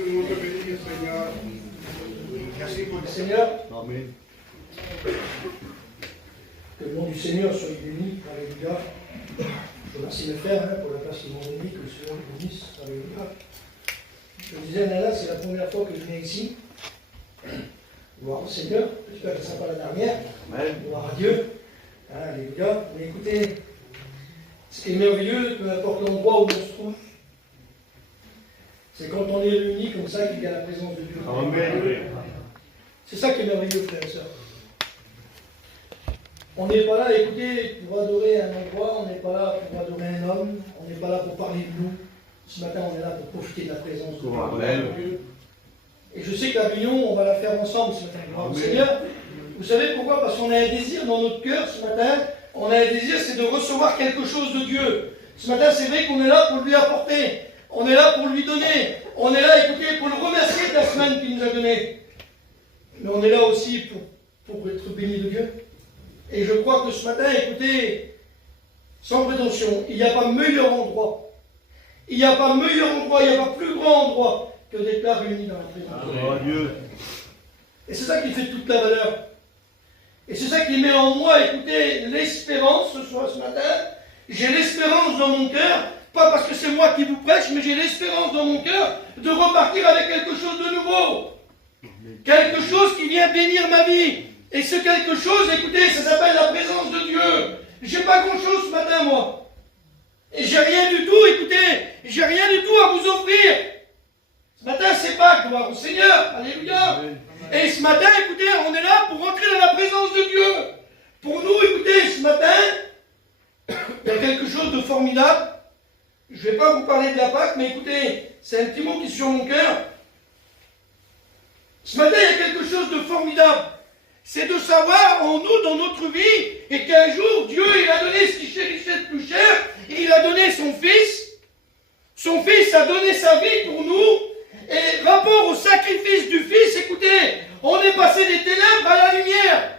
que le monde te bénisse, Seigneur. Merci pour le Seigneur. Amen. Que le nom du Seigneur soit béni. Alléluia. Je remercie mes frères pour la place qu'ils m'ont donnée. Que le Seigneur les bénisse. Alléluia. Je disais, Nana, c'est la première fois que je viens ici. Gloire au Seigneur. J'espère que ça sera pas la dernière. Amen. Gloire à Dieu. Alléluia. Mais écoutez, ce qui est merveilleux, peu importe l'endroit où on se trouve, c'est quand on est réunis comme ça qu'il y a la présence de Dieu. Amen. C'est ça qui est merveilleux, frères et sœurs. On n'est pas là, écoutez, pour adorer un endroit, on n'est pas là pour adorer un homme, on n'est pas là pour parler de nous. Ce matin, on est là pour profiter de la présence de Dieu. Amen. Et je sais que la réunion, on va la faire ensemble ce matin. Gloire au Seigneur. Vous savez pourquoi? Parce qu'on a un désir dans notre cœur ce matin. On a un désir, c'est de recevoir quelque chose de Dieu. Ce matin, c'est vrai qu'on est là pour lui apporter. On est là pour lui donner. On est là, écoutez, pour le remercier de la semaine qu'il nous a donnée. Mais on est là aussi pour être béni de Dieu. Et je crois que ce matin, écoutez, sans prétention, il n'y a pas meilleur endroit. Il n'y a pas meilleur endroit, il n'y a pas plus grand endroit que d'être là réunis dans la présence de Dieu. Et c'est ça qui fait toute la valeur. Et c'est ça qui met en moi, écoutez, l'espérance ce soir, ce matin. J'ai l'espérance dans mon cœur, pas parce que c'est moi qui vous prêche, mais j'ai l'espérance dans mon cœur de repartir avec quelque chose de nouveau. Quelque chose qui vient bénir ma vie. Et ce quelque chose, écoutez, ça s'appelle la présence de Dieu. J'ai pas grand chose ce matin, moi. Et j'ai rien du tout, écoutez, j'ai rien du tout à vous offrir. Ce matin, c'est Pâques, gloire au Seigneur. Alléluia. Et ce matin, écoutez, on est là pour entrer dans la présence de Dieu. Pour nous, écoutez, ce matin, il y a quelque chose de formidable. Je ne vais pas vous parler de la Pâque, mais écoutez, c'est un petit mot qui est sur mon cœur. Ce matin, il y a quelque chose de formidable. C'est de savoir en nous, dans notre vie, et qu'un jour, Dieu, il a donné ce qu'il chérissait de plus cher, il a donné son Fils. Son Fils a donné sa vie pour nous. Et rapport au sacrifice du Fils, écoutez, on est passé des ténèbres à la lumière.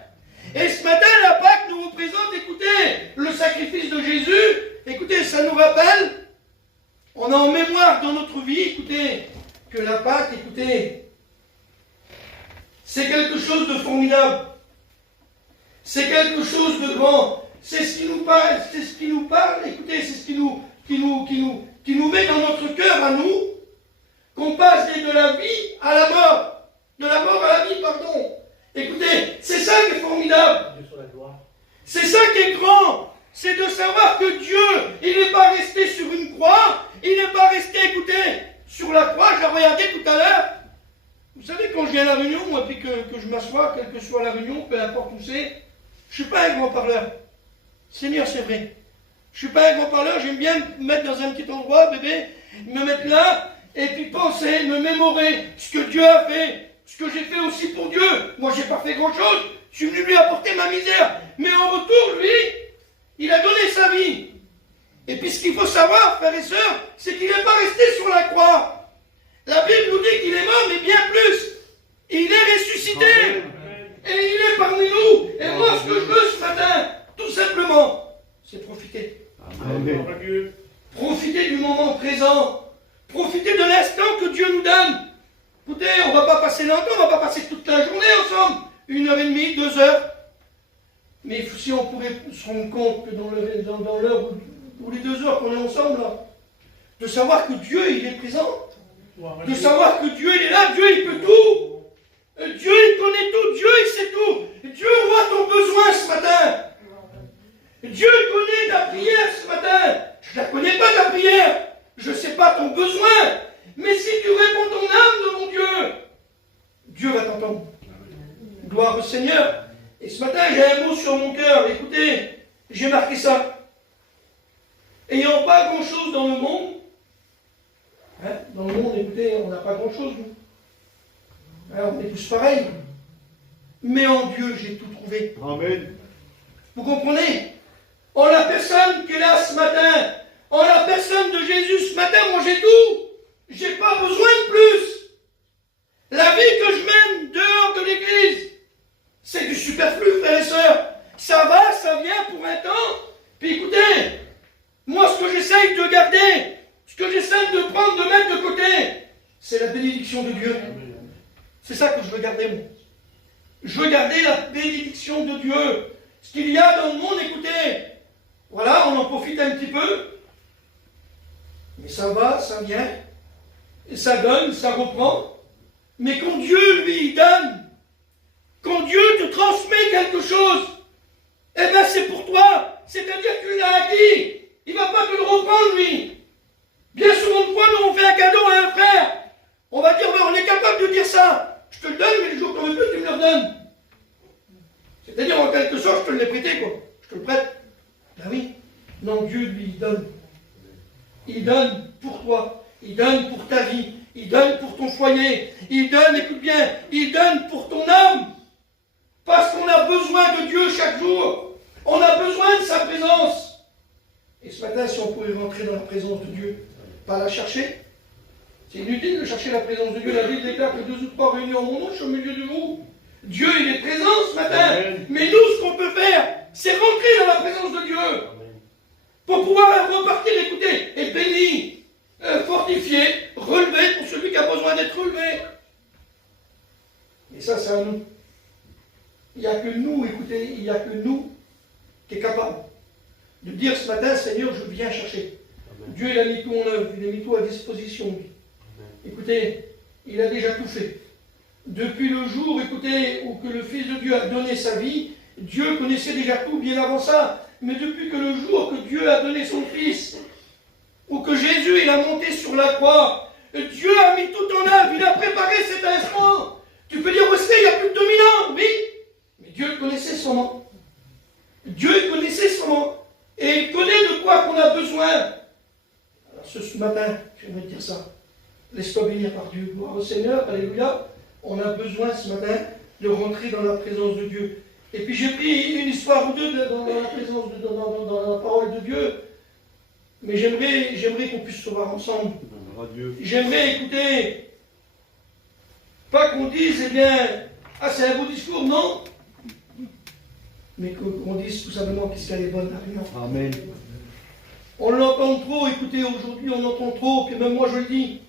Et ce matin, la Pâque nous représente, écoutez, le sacrifice de Jésus. Écoutez, ça nous rappelle, on a en mémoire dans notre vie, écoutez, que la Pâque, écoutez, c'est quelque chose de formidable. C'est quelque chose de grand. C'est ce qui nous parle, écoutez, c'est ce qui nous met dans notre cœur à nous, qu'on passe de la vie à la mort. De la mort à la vie, pardon. Écoutez, c'est ça qui est formidable. C'est ça qui est grand. C'est de savoir que Dieu, il n'est pas resté sur une croix. Il n'est pas resté, écoutez, sur la croix. Je l'ai regardé tout à l'heure. Vous savez, quand je viens à la réunion, moi, puis que je m'assois, quelle que soit la réunion, peu importe où c'est, je ne suis pas un grand parleur. Seigneur, c'est vrai. Je ne suis pas un grand parleur. J'aime bien me mettre dans un petit endroit, bébé, me mettre là, et puis penser, me mémorer ce que Dieu a fait. Ce que j'ai fait aussi pour Dieu. Moi, j'ai pas fait grand-chose. Je suis venu lui apporter ma misère. Mais en retour, lui, il a donné sa vie. Et puis, ce qu'il faut savoir, frères et sœurs, c'est qu'il n'est pas resté sur la croix. La Bible nous dit qu'il est mort, mais bien plus. Il est ressuscité. Et il est parmi nous. Et moi, ce que je veux ce matin, tout simplement, c'est profiter. Amen. Profiter du moment présent. Profiter de l'instant que Dieu nous donne. Écoutez, on ne va pas passer longtemps, on ne va pas passer toute la journée ensemble. 1h30, 2 heures. Mais si on pourrait se rendre compte que dans l'heure, pour les 2 heures qu'on est ensemble, là, de savoir que Dieu, il est présent. De savoir que Dieu, il est là. Dieu, il peut tout. Dieu, il connaît tout. Dieu, il sait tout. Dieu voit ton besoin ce matin. Dieu connaît ta prière ce matin. Je ne la connais pas ta prière. Je ne sais pas ton besoin. Mais si tu réponds ton âme devant Dieu, Dieu va t'entendre. Gloire au Seigneur. Et ce matin, j'ai un mot sur mon cœur. Écoutez, j'ai marqué ça. Ayant pas grand-chose dans le monde, dans le monde, écoutez, on n'a pas grand-chose, nous. On est tous pareils. Mais en Dieu, j'ai tout trouvé. Amen. Vous comprenez? En la personne qui est là ce matin, en la personne de Jésus ce matin, moi j'ai tout. J'ai pas besoin de plus. La vie que je mène dehors de l'église, c'est du superflu, frères et sœurs. Ça va, ça vient pour un temps. Puis écoutez, moi ce que j'essaye de garder, ce que j'essaye de prendre, de mettre de côté, c'est la bénédiction bénédiction de Dieu. C'est ça que je veux garder, moi. Je veux garder la bénédiction de Dieu. Ce qu'il y a dans le monde, écoutez, voilà, on en profite un petit peu, mais ça va, ça vient, et ça donne, ça reprend. Mais quand Dieu, lui, il donne, quand Dieu te transmet quelque chose, eh bien c'est pour toi. C'est-à-dire que tu l'as acquis. Il ne va pas te le reprendre, lui. Bien souvent de fois, nous, on fait un cadeau à un frère. On va dire, ben, on est capable de dire ça. Je te le donne, mais le jour que tu veux plus, tu me le redonnes. C'est-à-dire, en quelque sorte, je te l'ai prêté, quoi. Je te le prête. Ben oui. Non, Dieu, lui, il donne. Il donne pour toi. Il donne pour ta vie. Il donne pour ton foyer. Il donne, écoute bien, il donne pour ton âme. Parce qu'on a besoin de Dieu chaque jour. On a besoin de sa présence. Et ce matin, si on pouvait rentrer dans la présence de Dieu, pas la chercher. C'est inutile de chercher la présence de Dieu. La Bible déclare que 2 ou 3 réunis en mon nom, je suis au milieu de vous. Dieu, il est présent ce matin. Amen. Mais nous, ce qu'on peut faire, c'est rentrer dans la présence de Dieu. Amen. Pour pouvoir repartir, écoutez, et béni, fortifié, relevé pour celui qui a besoin d'être relevé. Et ça, c'est à nous. Il n'y a que nous, écoutez, il n'y a que nous qui est capable de dire ce matin, Seigneur, je viens chercher. Amen. Dieu, il a mis tout en œuvre, il a mis tout à disposition. Amen. Écoutez, il a déjà tout fait. Depuis le jour, écoutez, où que le Fils de Dieu a donné sa vie, Dieu connaissait déjà tout bien avant ça. Mais depuis que le jour que Dieu a donné son Fils, ou que Jésus il a monté sur la croix, Dieu a mis tout en œuvre, il a préparé cet instant. Tu peux dire, Wesley, il y a plus de 2000 ans, oui. Mais Dieu connaissait son nom. Dieu connaissait son nom. Et il connaît de quoi qu'on a besoin. Alors ce matin, j'aimerais dire ça. Laisse-toi bénir par Dieu. Gloire au Seigneur, alléluia. On a besoin ce matin de rentrer dans la présence de Dieu. Et puis j'ai pris une histoire ou deux dans la présence, dans la parole de Dieu. Mais j'aimerais qu'on puisse se voir ensemble. J'aimerais écouter, pas qu'on dise, eh bien, ah c'est un beau discours, non. Mais qu'on dise tout simplement qu'est-ce qu'elle est bonne la réunion. Amen. On l'entend trop, écoutez, aujourd'hui on entend trop, puis même moi je le dis.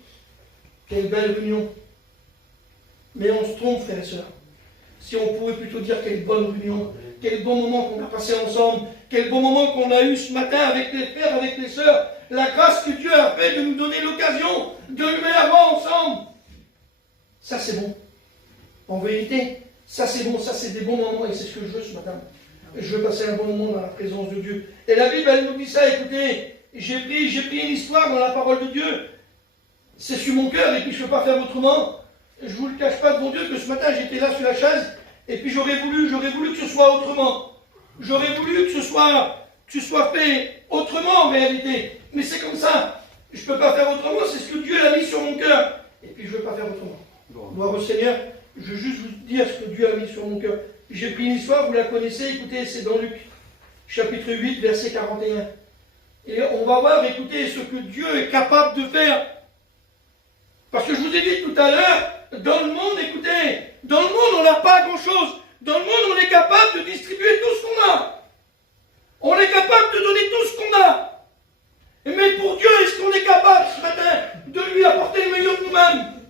Quelle belle réunion. Mais on se trompe, frères et sœurs. Si on pouvait plutôt dire quelle bonne réunion, quel bon moment qu'on a passé ensemble, quel bon moment qu'on a eu ce matin avec les frères, avec les sœurs, la grâce que Dieu a fait de nous donner l'occasion de le avoir ensemble. Ça c'est bon. En vérité, ça c'est bon, ça c'est des bons moments et c'est ce que je veux ce matin. Je veux passer un bon moment dans la présence de Dieu. Et la Bible, elle nous dit ça, écoutez, j'ai pris une histoire dans la parole de Dieu. C'est sur mon cœur et puis je ne peux pas faire autrement. Je ne vous le cache pas devant Dieu que ce matin j'étais là sur la chaise et puis j'aurais voulu que ce soit autrement. J'aurais voulu que ce soit fait autrement en réalité. Mais c'est comme ça. Je ne peux pas faire autrement, c'est ce que Dieu a mis sur mon cœur. Et puis je ne veux pas faire autrement. Gloire au Seigneur, je veux juste vous dire ce que Dieu a mis sur mon cœur. J'ai pris une histoire, vous la connaissez, écoutez, c'est dans Luc, chapitre 8, verset 41. Et on va voir, écoutez, ce que Dieu est capable de faire. Parce que je vous ai dit tout à l'heure, dans le monde, écoutez, dans le monde, on n'a pas grand-chose. Dans le monde, on est capable de distribuer tout ce qu'on a. On est capable de donner tout ce qu'on a. Mais pour Dieu, est-ce qu'on est capable ce matin de lui apporter le meilleur de nous-mêmes?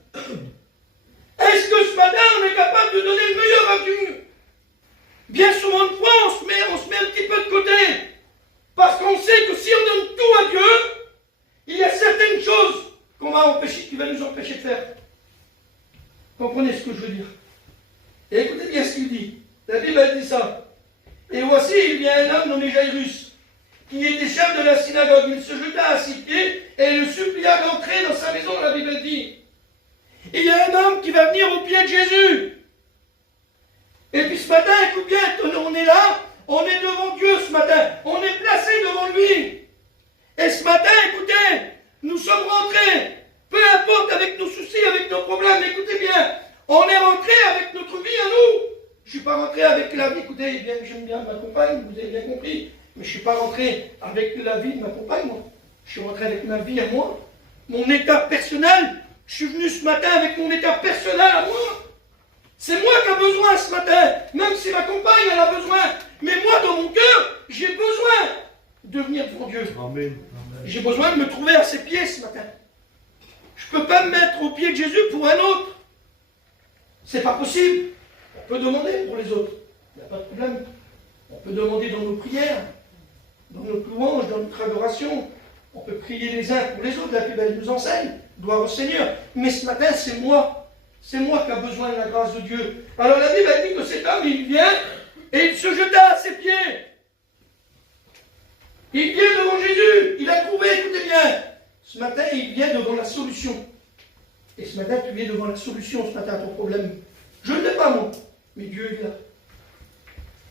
Est-ce que ce matin, on est capable de donner le meilleur à Dieu? Bien souvent de fois, on se met un petit peu de côté. Parce qu'on sait que si on donne tout à Dieu, il y a certaines choses qui va nous empêcher de faire. Comprenez ce que je veux dire? Et écoutez bien ce qu'il dit. La Bible a dit ça. Et voici, il y a un homme nommé Jairus, qui était chef de la synagogue. Il se jeta à ses pieds et le supplia d'entrer dans sa maison, la Bible dit. Et il y a un homme qui va venir au pied de Jésus. Et puis ce matin, écoute bien, on est là, on est devant Dieu ce matin, on est placé devant lui. Et ce matin, écoutez, nous sommes rentrés, peu importe avec nos soucis, avec nos problèmes, écoutez bien, on est rentré avec notre vie à nous. Je ne suis pas rentré avec la vie, écoutez, bien, j'aime bien ma compagne, vous avez bien compris, mais je ne suis pas rentré avec la vie de ma compagne, moi. Je suis rentré avec ma vie à moi, mon état personnel. Je suis venu ce matin avec mon état personnel à moi. C'est moi qui ai besoin ce matin, même si ma compagne elle a besoin. Mais moi, dans mon cœur, j'ai besoin de venir devant Dieu. Amen. J'ai besoin de me trouver à ses pieds ce matin. Je ne peux pas me mettre au pied de Jésus pour un autre. C'est pas possible. On peut demander pour les autres. Il n'y a pas de problème. On peut demander dans nos prières, dans notre louange, dans notre adoration. On peut prier les uns pour les autres. La Bible nous enseigne. Gloire au Seigneur. Mais ce matin, c'est moi. C'est moi qui ai besoin de la grâce de Dieu. Alors la Bible dit que cet homme, il vient et il se jeta à ses pieds. Il vient devant Jésus. Il a trouvé, écoutez bien. Ce matin, il vient devant la solution. Et ce matin, tu viens devant la solution ce matin à ton problème. Je ne l'ai pas, moi. Mais Dieu est là.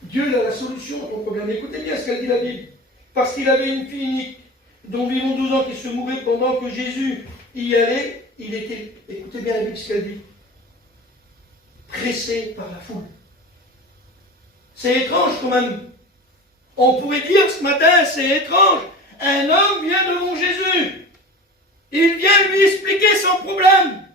Dieu il a la solution à ton problème. Écoutez bien ce qu'elle dit la Bible. Parce qu'il avait une fille unique d'environ 12 ans qui se mourait pendant que Jésus y allait. Il était, écoutez bien la Bible ce qu'elle dit, pressé par la foule. C'est étrange quand même. On pourrait dire ce matin, c'est étrange. Un homme vient devant Jésus. Il vient lui expliquer son problème.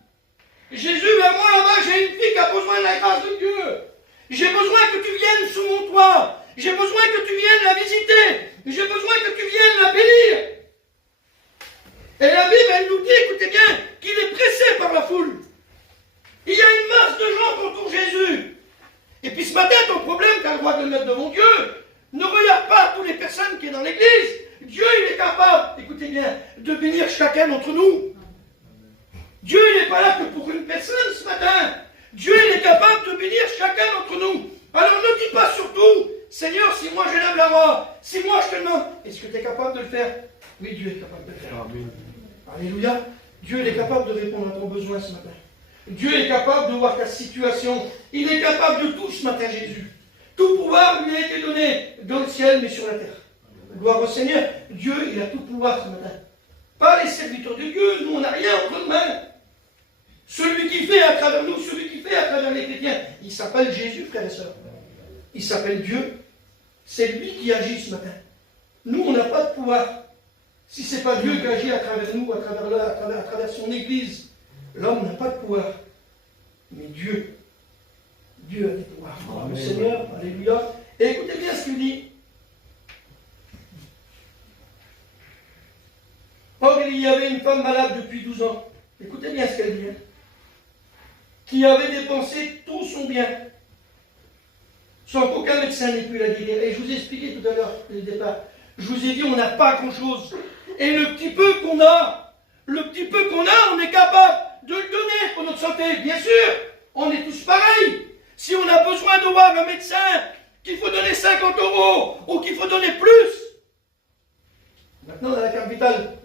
Jésus, ben moi là-bas, j'ai une fille qui a besoin de la grâce de Dieu. J'ai besoin que tu viennes sous mon toit. J'ai besoin que tu viennes la visiter. J'ai besoin que tu viennes la bénir. Et la Bible, elle nous dit, écoutez bien, qu'il est pressé par la foule. Il y a une masse de gens qui entourent Jésus. Et puis ce matin, ton problème, tu as le droit de le mettre devant Dieu. Ne regarde pas toutes les personnes qui sont dans l'église. Dieu, il est capable, écoutez bien, de bénir chacun d'entre nous. Dieu, il n'est pas là que pour une personne ce matin. Dieu, il est capable de bénir chacun d'entre nous. Alors ne dis pas surtout, Seigneur, si moi je lève la voix, si moi je te demande, est-ce que tu es capable de le faire? Oui, Dieu est capable de le faire. Amen. Alléluia. Dieu, il est capable de répondre à ton besoin ce matin. Dieu est capable de voir ta situation. Il est capable de tout ce matin, Jésus. Tout pouvoir lui a été donné dans le ciel, mais sur la terre. Gloire au Seigneur. Dieu, il a tout pouvoir ce matin. Pas les serviteurs de Dieu. Nous, on n'a rien entre nos mains. Celui qui fait à travers nous, celui qui fait à travers les chrétiens, il s'appelle Jésus, frères et sœurs. Il s'appelle Dieu. C'est lui qui agit ce matin. Nous, on n'a pas de pouvoir. Si ce n'est pas Dieu qui agit à travers nous, à travers son Église, l'homme n'a pas de pouvoir. Mais Dieu a des pouvoirs. Le Seigneur, alléluia. Et écoutez bien ce qu'il dit. Or, il y avait une femme malade depuis 12 ans. Écoutez bien ce qu'elle dit. Qui avait dépensé tout son bien, sans qu'aucun médecin n'ait pu la guérir. Et je vous ai expliqué tout à l'heure, dès le départ, je vous ai dit, on n'a pas grand-chose. Et le petit peu qu'on a, on est capable de le donner pour notre santé. Bien sûr, on est tous pareils. Si on a besoin de voir un médecin, qu'il faut donner 50 € ou qu'il faut donner plus. Maintenant, dans la carte vitale,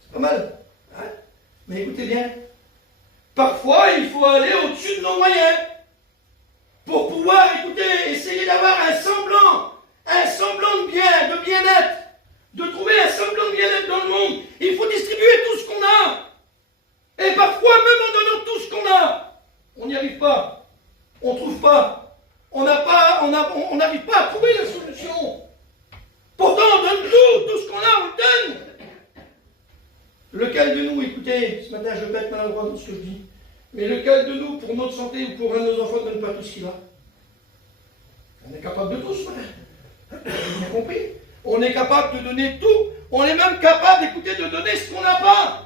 c'est pas mal. Hein? Mais écoutez bien, parfois, il faut aller au-dessus de nos moyens pour pouvoir, écoutez, essayer d'avoir un semblant de bien, de bien-être, de trouver un semblant de bien-être dans le monde. Il faut distribuer tout ce qu'on a. Et parfois, même en donnant tout ce qu'on a, on n'y arrive pas. On ne trouve pas. On n'arrive pas à trouver la solution. Pourtant, on donne tout ce qu'on a, on le donne. Lequel de nous, écoutez, ce matin je vais être maladroit dans ce que je dis, mais lequel de nous, pour notre santé ou pour un de nos enfants, ne donne pas tout ce qu'il a? On est capable de tout ce matin. Vous avez bien compris? On est capable de donner tout. On est même capable, écoutez, de donner ce qu'on n'a pas.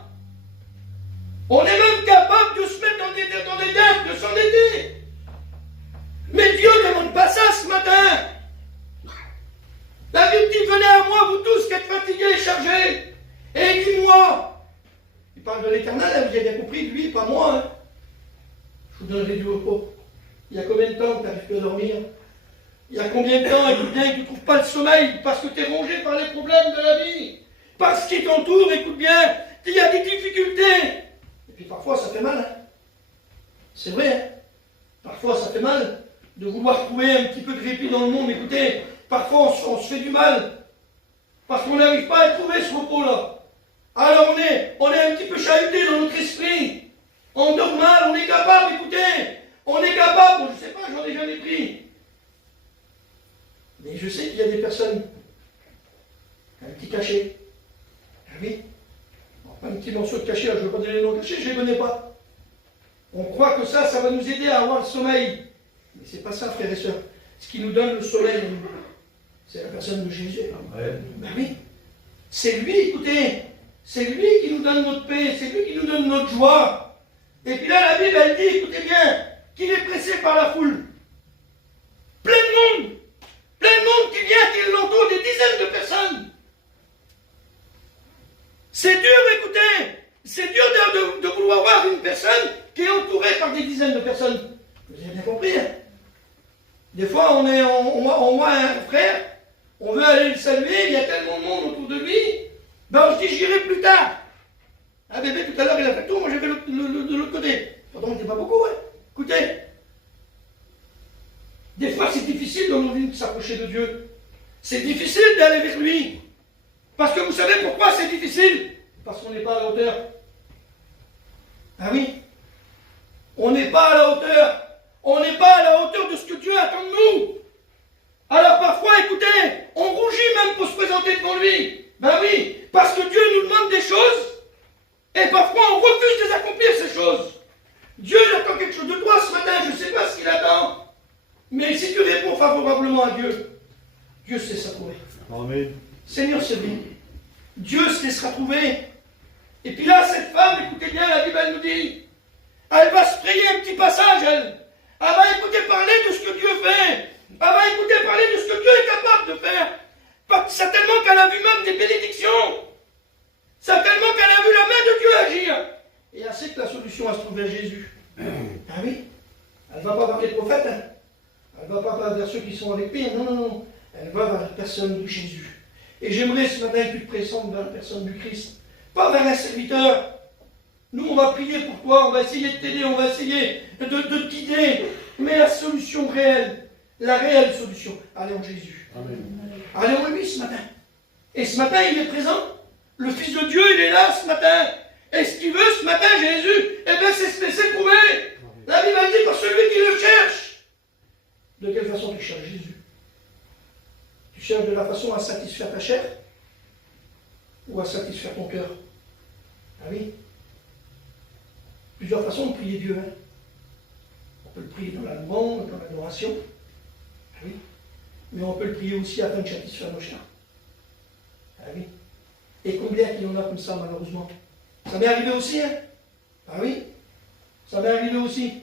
On est même capable de se mettre dans des dettes, de s'endetter. Mais Dieu ne demande pas ça ce matin. La Bible dit, venez à moi, vous tous qui êtes fatigués et chargés, et dis-moi. Il parle de l'éternel, hein, vous avez bien compris, lui, pas moi. Hein. Je vous donnerai du repos. Il y a combien de temps que tu n'arrives plus à dormir? Il y a combien de temps, écoute bien, que tu ne trouves pas le sommeil parce que tu es rongé par les problèmes de la vie? Parce qu'il t'entoure, écoute bien, il y a des difficultés. Et puis parfois, ça fait mal. Hein. C'est vrai. Hein. Parfois, ça fait mal de vouloir trouver un petit peu de répit dans le monde. Écoutez, parfois, on se fait du mal parce qu'on n'arrive pas à trouver ce repos-là. Alors on est un petit peu chahuté dans notre esprit. On dort mal, on est capable, écoutez, on est capable, bon, je ne sais pas, j'en ai jamais pris. Mais je sais qu'il y a des personnes, un petit cachet. Ah oui, un petit morceau de cachet, là, je ne veux pas donner le nom de cachet, je ne les connais pas. On croit que ça va nous aider à avoir le sommeil. Mais ce n'est pas ça, frères et sœurs. Ce qui nous donne le sommeil, c'est la personne de Jésus. Ben oui, c'est lui, écoutez. C'est lui qui nous donne notre paix, c'est lui qui nous donne notre joie. Et puis là, la Bible, elle dit, écoutez bien, qu'il est pressé par la foule. Plein de monde qui vient, qui l'entoure, des dizaines de personnes. C'est dur, écoutez, c'est dur de vouloir voir une personne qui est entourée par des dizaines de personnes. Vous avez bien compris, hein? Des fois, on voit un frère, on veut aller le saluer, il y a tellement de monde autour de lui, ben on se dit, j'irai plus tard. Ah bébé, tout à l'heure, il a fait tout, moi j'ai fait de l'autre côté. Pourtant, on n'était pas beaucoup, hein. Écoutez, des fois, c'est difficile dans nos vies de s'approcher de Dieu. C'est difficile d'aller vers lui. Parce que vous savez pourquoi c'est difficile? Parce qu'on n'est pas à la hauteur. Ah oui, on n'est pas à la hauteur. On n'est pas à la hauteur de ce que Dieu attend de nous. Alors parfois, écoutez, on rougit même pour se présenter devant lui. Ben oui, parce que Dieu nous demande des choses, et parfois on refuse de les accomplir, ces choses. Dieu attend quelque chose de toi ce matin, je ne sais pas ce qu'il attend. Mais si tu réponds favorablement à Dieu, Dieu se laissera trouver. Amen. Seigneur, c'est lui. Dieu se laissera trouver. Et puis là, cette femme, écoutez bien, la Bible elle nous dit, elle va se frayer un petit passage, elle. Elle va écouter parler de ce que Dieu fait. Elle va écouter parler de ce que Dieu est capable de faire. Certainement qu'elle a vu même des bénédictions. Certainement qu'elle a vu la main de Dieu agir. Et elle sait que la solution, elle se trouve à Jésus. Ah oui. Elle ne va pas vers les prophètes. Hein. Elle ne va pas vers ceux qui sont avec lui. Non, non, non. Elle va vers la personne de Jésus. Et j'aimerais ce matin que tu te présentes vers la personne du Christ. Pas vers un serviteur. Nous, on va prier pour toi, on va essayer de t'aider, on va essayer de t'aider. Mais la solution réelle, la réelle solution, allez en Jésus. Amen. Allez en lui ce matin. Et ce matin, il est présent. Le Fils de Dieu, il est là ce matin. Et ce qu'il veut ce matin, Jésus, eh bien, c'est se laisser trouver. La Bible dit par celui qui le cherche. De quelle façon tu cherches Jésus? Tu cherches de la façon à satisfaire ta chair ou à satisfaire ton cœur? Ah oui. Plusieurs façons de prier Dieu. Hein. On peut le prier dans la louange, dans l'adoration. Ah oui. Mais on peut le prier aussi afin de satisfaire nos chairs. Ah oui. Et combien il y en a comme ça, malheureusement? Ça m'est arrivé aussi, hein? Ah oui. Ça m'est arrivé aussi.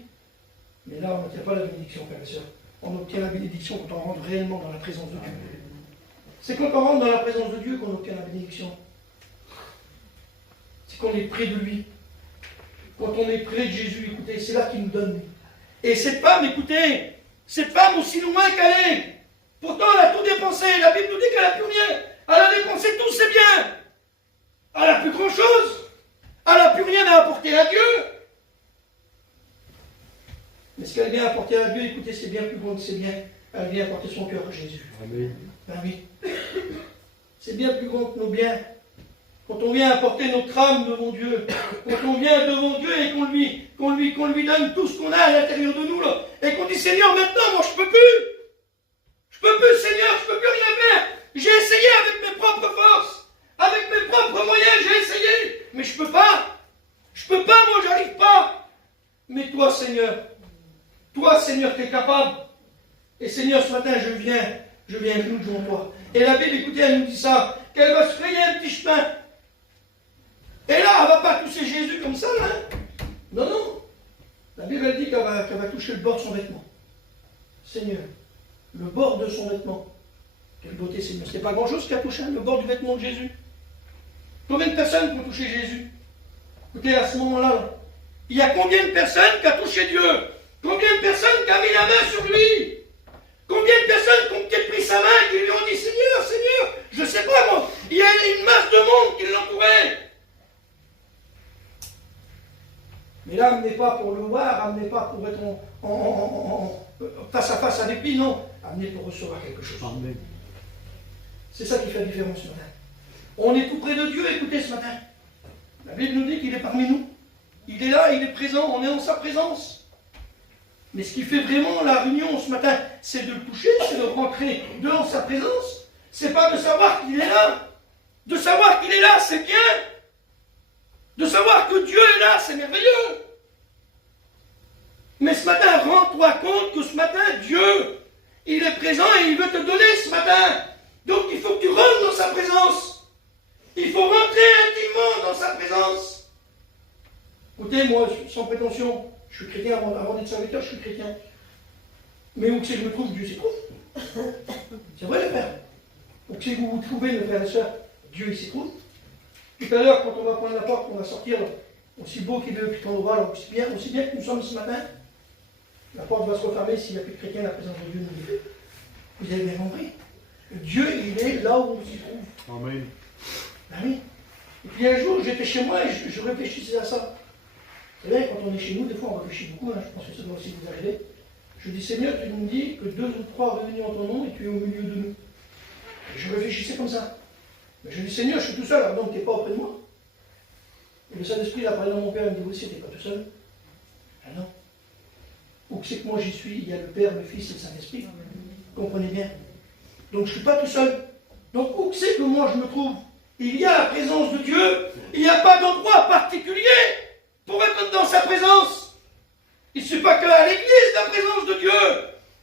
Mais là, on n'obtient pas la bénédiction, frères et sœurs. On obtient la bénédiction quand on rentre réellement dans la présence de Dieu. C'est quand on rentre dans la présence de Dieu qu'on obtient la bénédiction. C'est qu'on est près de lui. Quand on est près de Jésus, écoutez, c'est là qu'il nous donne. Et cette femme, écoutez, cette femme aussi loin qu'elle est, pourtant elle a tout dépensé. La Bible nous dit qu'elle n'a plus rien. Elle a dépensé tous ses biens. Elle n'a plus grand-chose. Elle n'a plus rien à apporter à Dieu. Mais ce qu'elle vient apporter à Dieu, écoutez, c'est bien plus grand que ses biens. Elle vient apporter son cœur à Jésus. Amen. Ben oui. C'est bien plus grand que nos biens. Quand on vient apporter notre âme devant Dieu, quand on vient devant Dieu et qu'on lui donne tout ce qu'on a à l'intérieur de nous, là, et qu'on dit Seigneur, maintenant, moi je peux plus. Je peux plus, Seigneur, je peux plus rien faire. J'ai essayé avec mes propres forces, avec mes propres moyens, j'ai essayé, mais je peux pas. Je peux pas, moi j'arrive pas. Mais toi, Seigneur, tu es capable. Et Seigneur, ce matin, je viens nous devant toi. Et la Bible, écoutez, elle nous dit ça, qu'elle va se frayer un petit chemin. Et là, elle ne va pas toucher Jésus comme ça, là. Non, non. La Bible elle dit qu'elle va toucher le bord de son vêtement. Seigneur, le bord de son vêtement. Quelle beauté, Seigneur. C'est pas grand-chose qu'elle a touché, le bord du vêtement de Jésus. Combien de personnes qui ont touché Jésus? Écoutez, à ce moment-là, il y a combien de personnes qui ont touché Dieu? Combien de personnes qui ont mis la main sur lui? Combien de personnes qui ont peut-être pris sa main et qui lui ont dit Seigneur, Seigneur, je ne sais pas moi. Il y a une masse de monde qui l'entourait. Mais là, amenez pas pour le voir, amenez pas pour être face à face avec lui, non. Amenez pour recevoir quelque chose. Amen. C'est ça qui fait la différence ce matin. On est tout près de Dieu, écoutez ce matin. La Bible nous dit qu'il est parmi nous. Il est là, il est présent, on est en sa présence. Mais ce qui fait vraiment la réunion ce matin, c'est de le toucher, c'est de rentrer dans sa présence. C'est pas de savoir qu'il est là. De savoir qu'il est là, c'est bien. De savoir que Dieu est là, c'est merveilleux. Mais ce matin, rends-toi compte que ce matin, Dieu, il est présent et il veut te donner ce matin. Donc il faut que tu rentres dans sa présence. Il faut rentrer intimement dans sa présence. Écoutez, moi, sans prétention, je suis chrétien avant d'être serviteur, je suis chrétien. Mais où que c'est que je me trouve, Dieu s'y trouve. C'est vrai, le Père. Où que c'est que vous vous trouvez, mes frères et sœurs, Dieu il s'y trouve. Tout à l'heure, quand on va prendre la porte, on va sortir, aussi beau qu'il est, puis qu'on aura, alors aussi bien que nous sommes ce matin, la porte va se refermer s'il n'y a plus de chrétiens, la présence de Dieu nous y fait. Vous avez bien compris. Dieu, il est là où on s'y trouve. Amen. Ben oui. Et puis un jour, j'étais chez moi et je réfléchissais à ça. Vous savez, quand on est chez nous, des fois on réfléchit beaucoup, hein, je pense que ça doit aussi vous arriver. Je dis, Seigneur, tu nous dis que 2 ou 3 réunis en ton nom et tu es au milieu de nous. Et je réfléchissais comme ça. Mais je dis, Seigneur, je suis tout seul, alors donc tu n'es pas auprès de moi. Et le Saint-Esprit, il a parlé dans mon Père, il me dit, oui, tu n'es pas tout seul. Ah non. Où que c'est que moi j'y suis, il y a le Père, le Fils et le Saint-Esprit. Vous comprenez bien. Donc je ne suis pas tout seul. Donc où que c'est que moi je me trouve, il y a la présence de Dieu. Il n'y a pas d'endroit particulier pour être dans sa présence. Il ne suffit pas qu'à l'église la présence de Dieu.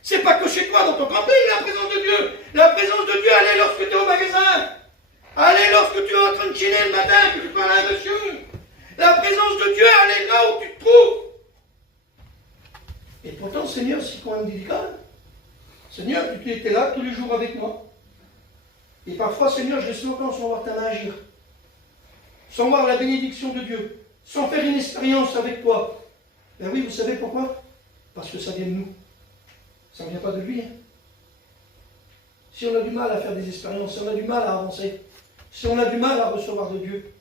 C'est pas que chez toi dans ton camping la présence de Dieu. La présence de Dieu, elle est lorsque tu es au magasin. Elle est lorsque tu es en train de chiner le matin, que tu parles à un monsieur. La présence de Dieu, elle est là où tu te trouves. Et pourtant, Seigneur, c'est quand même délicat. Seigneur, tu étais là tous les jours avec moi. Et parfois, Seigneur, je laisse longtemps sans voir ta main agir. Sans voir la bénédiction de Dieu. Sans faire une expérience avec toi. Ben oui, vous savez pourquoi? Parce que ça vient de nous. Ça ne vient pas de lui. Hein. Si on a du mal à faire des expériences, si on a du mal à avancer, si on a du mal à recevoir de Dieu,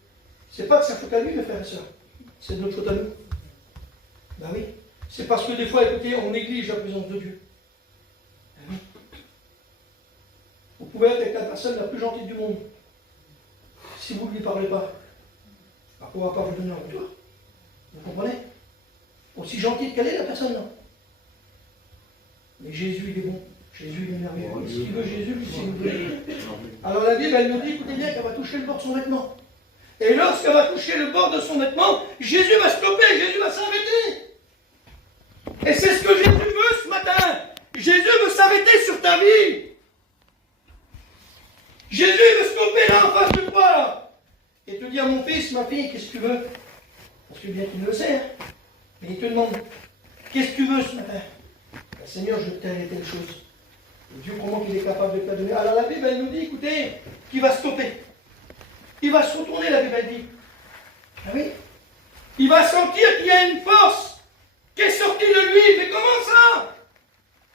c'est pas de sa faute à lui, mes frères et sœurs. C'est de notre faute à nous. Ben oui. C'est parce que des fois, écoutez, on néglige la présence de Dieu. Ben oui. Vous pouvez être avec la personne la plus gentille du monde. Si vous ne lui parlez pas, elle ne pourra pas vous donner un retour. Vous comprenez? Aussi gentille qu'elle est, la personne, non. Mais Jésus, il est bon. Jésus, il est merveilleux. Si tu veux Jésus, lui, c'est nous donner. Alors la Bible, elle nous dit, écoutez bien, qu'elle va toucher le bord de son vêtement. Et lorsqu'elle va toucher le bord de son vêtement, Jésus va stopper, Jésus va s'arrêter. Et c'est ce que Jésus veut ce matin. Jésus veut s'arrêter sur ta vie. Jésus veut stopper là en face de toi. Et te dire, mon fils, ma fille, qu'est-ce que tu veux? Parce que bien qu'il le sait. Hein. Mais il te demande, qu'est-ce que tu veux ce matin? Ben, Seigneur, je veux telle et telle chose. Et Dieu, comment qu'il est capable de te la donner? Alors la Bible, elle nous dit, écoutez, qu'il va stopper. Il va se retourner, la Bible, elle dit. Ah oui? Il va sentir qu'il y a une force qui est sortie de lui. Mais comment ça?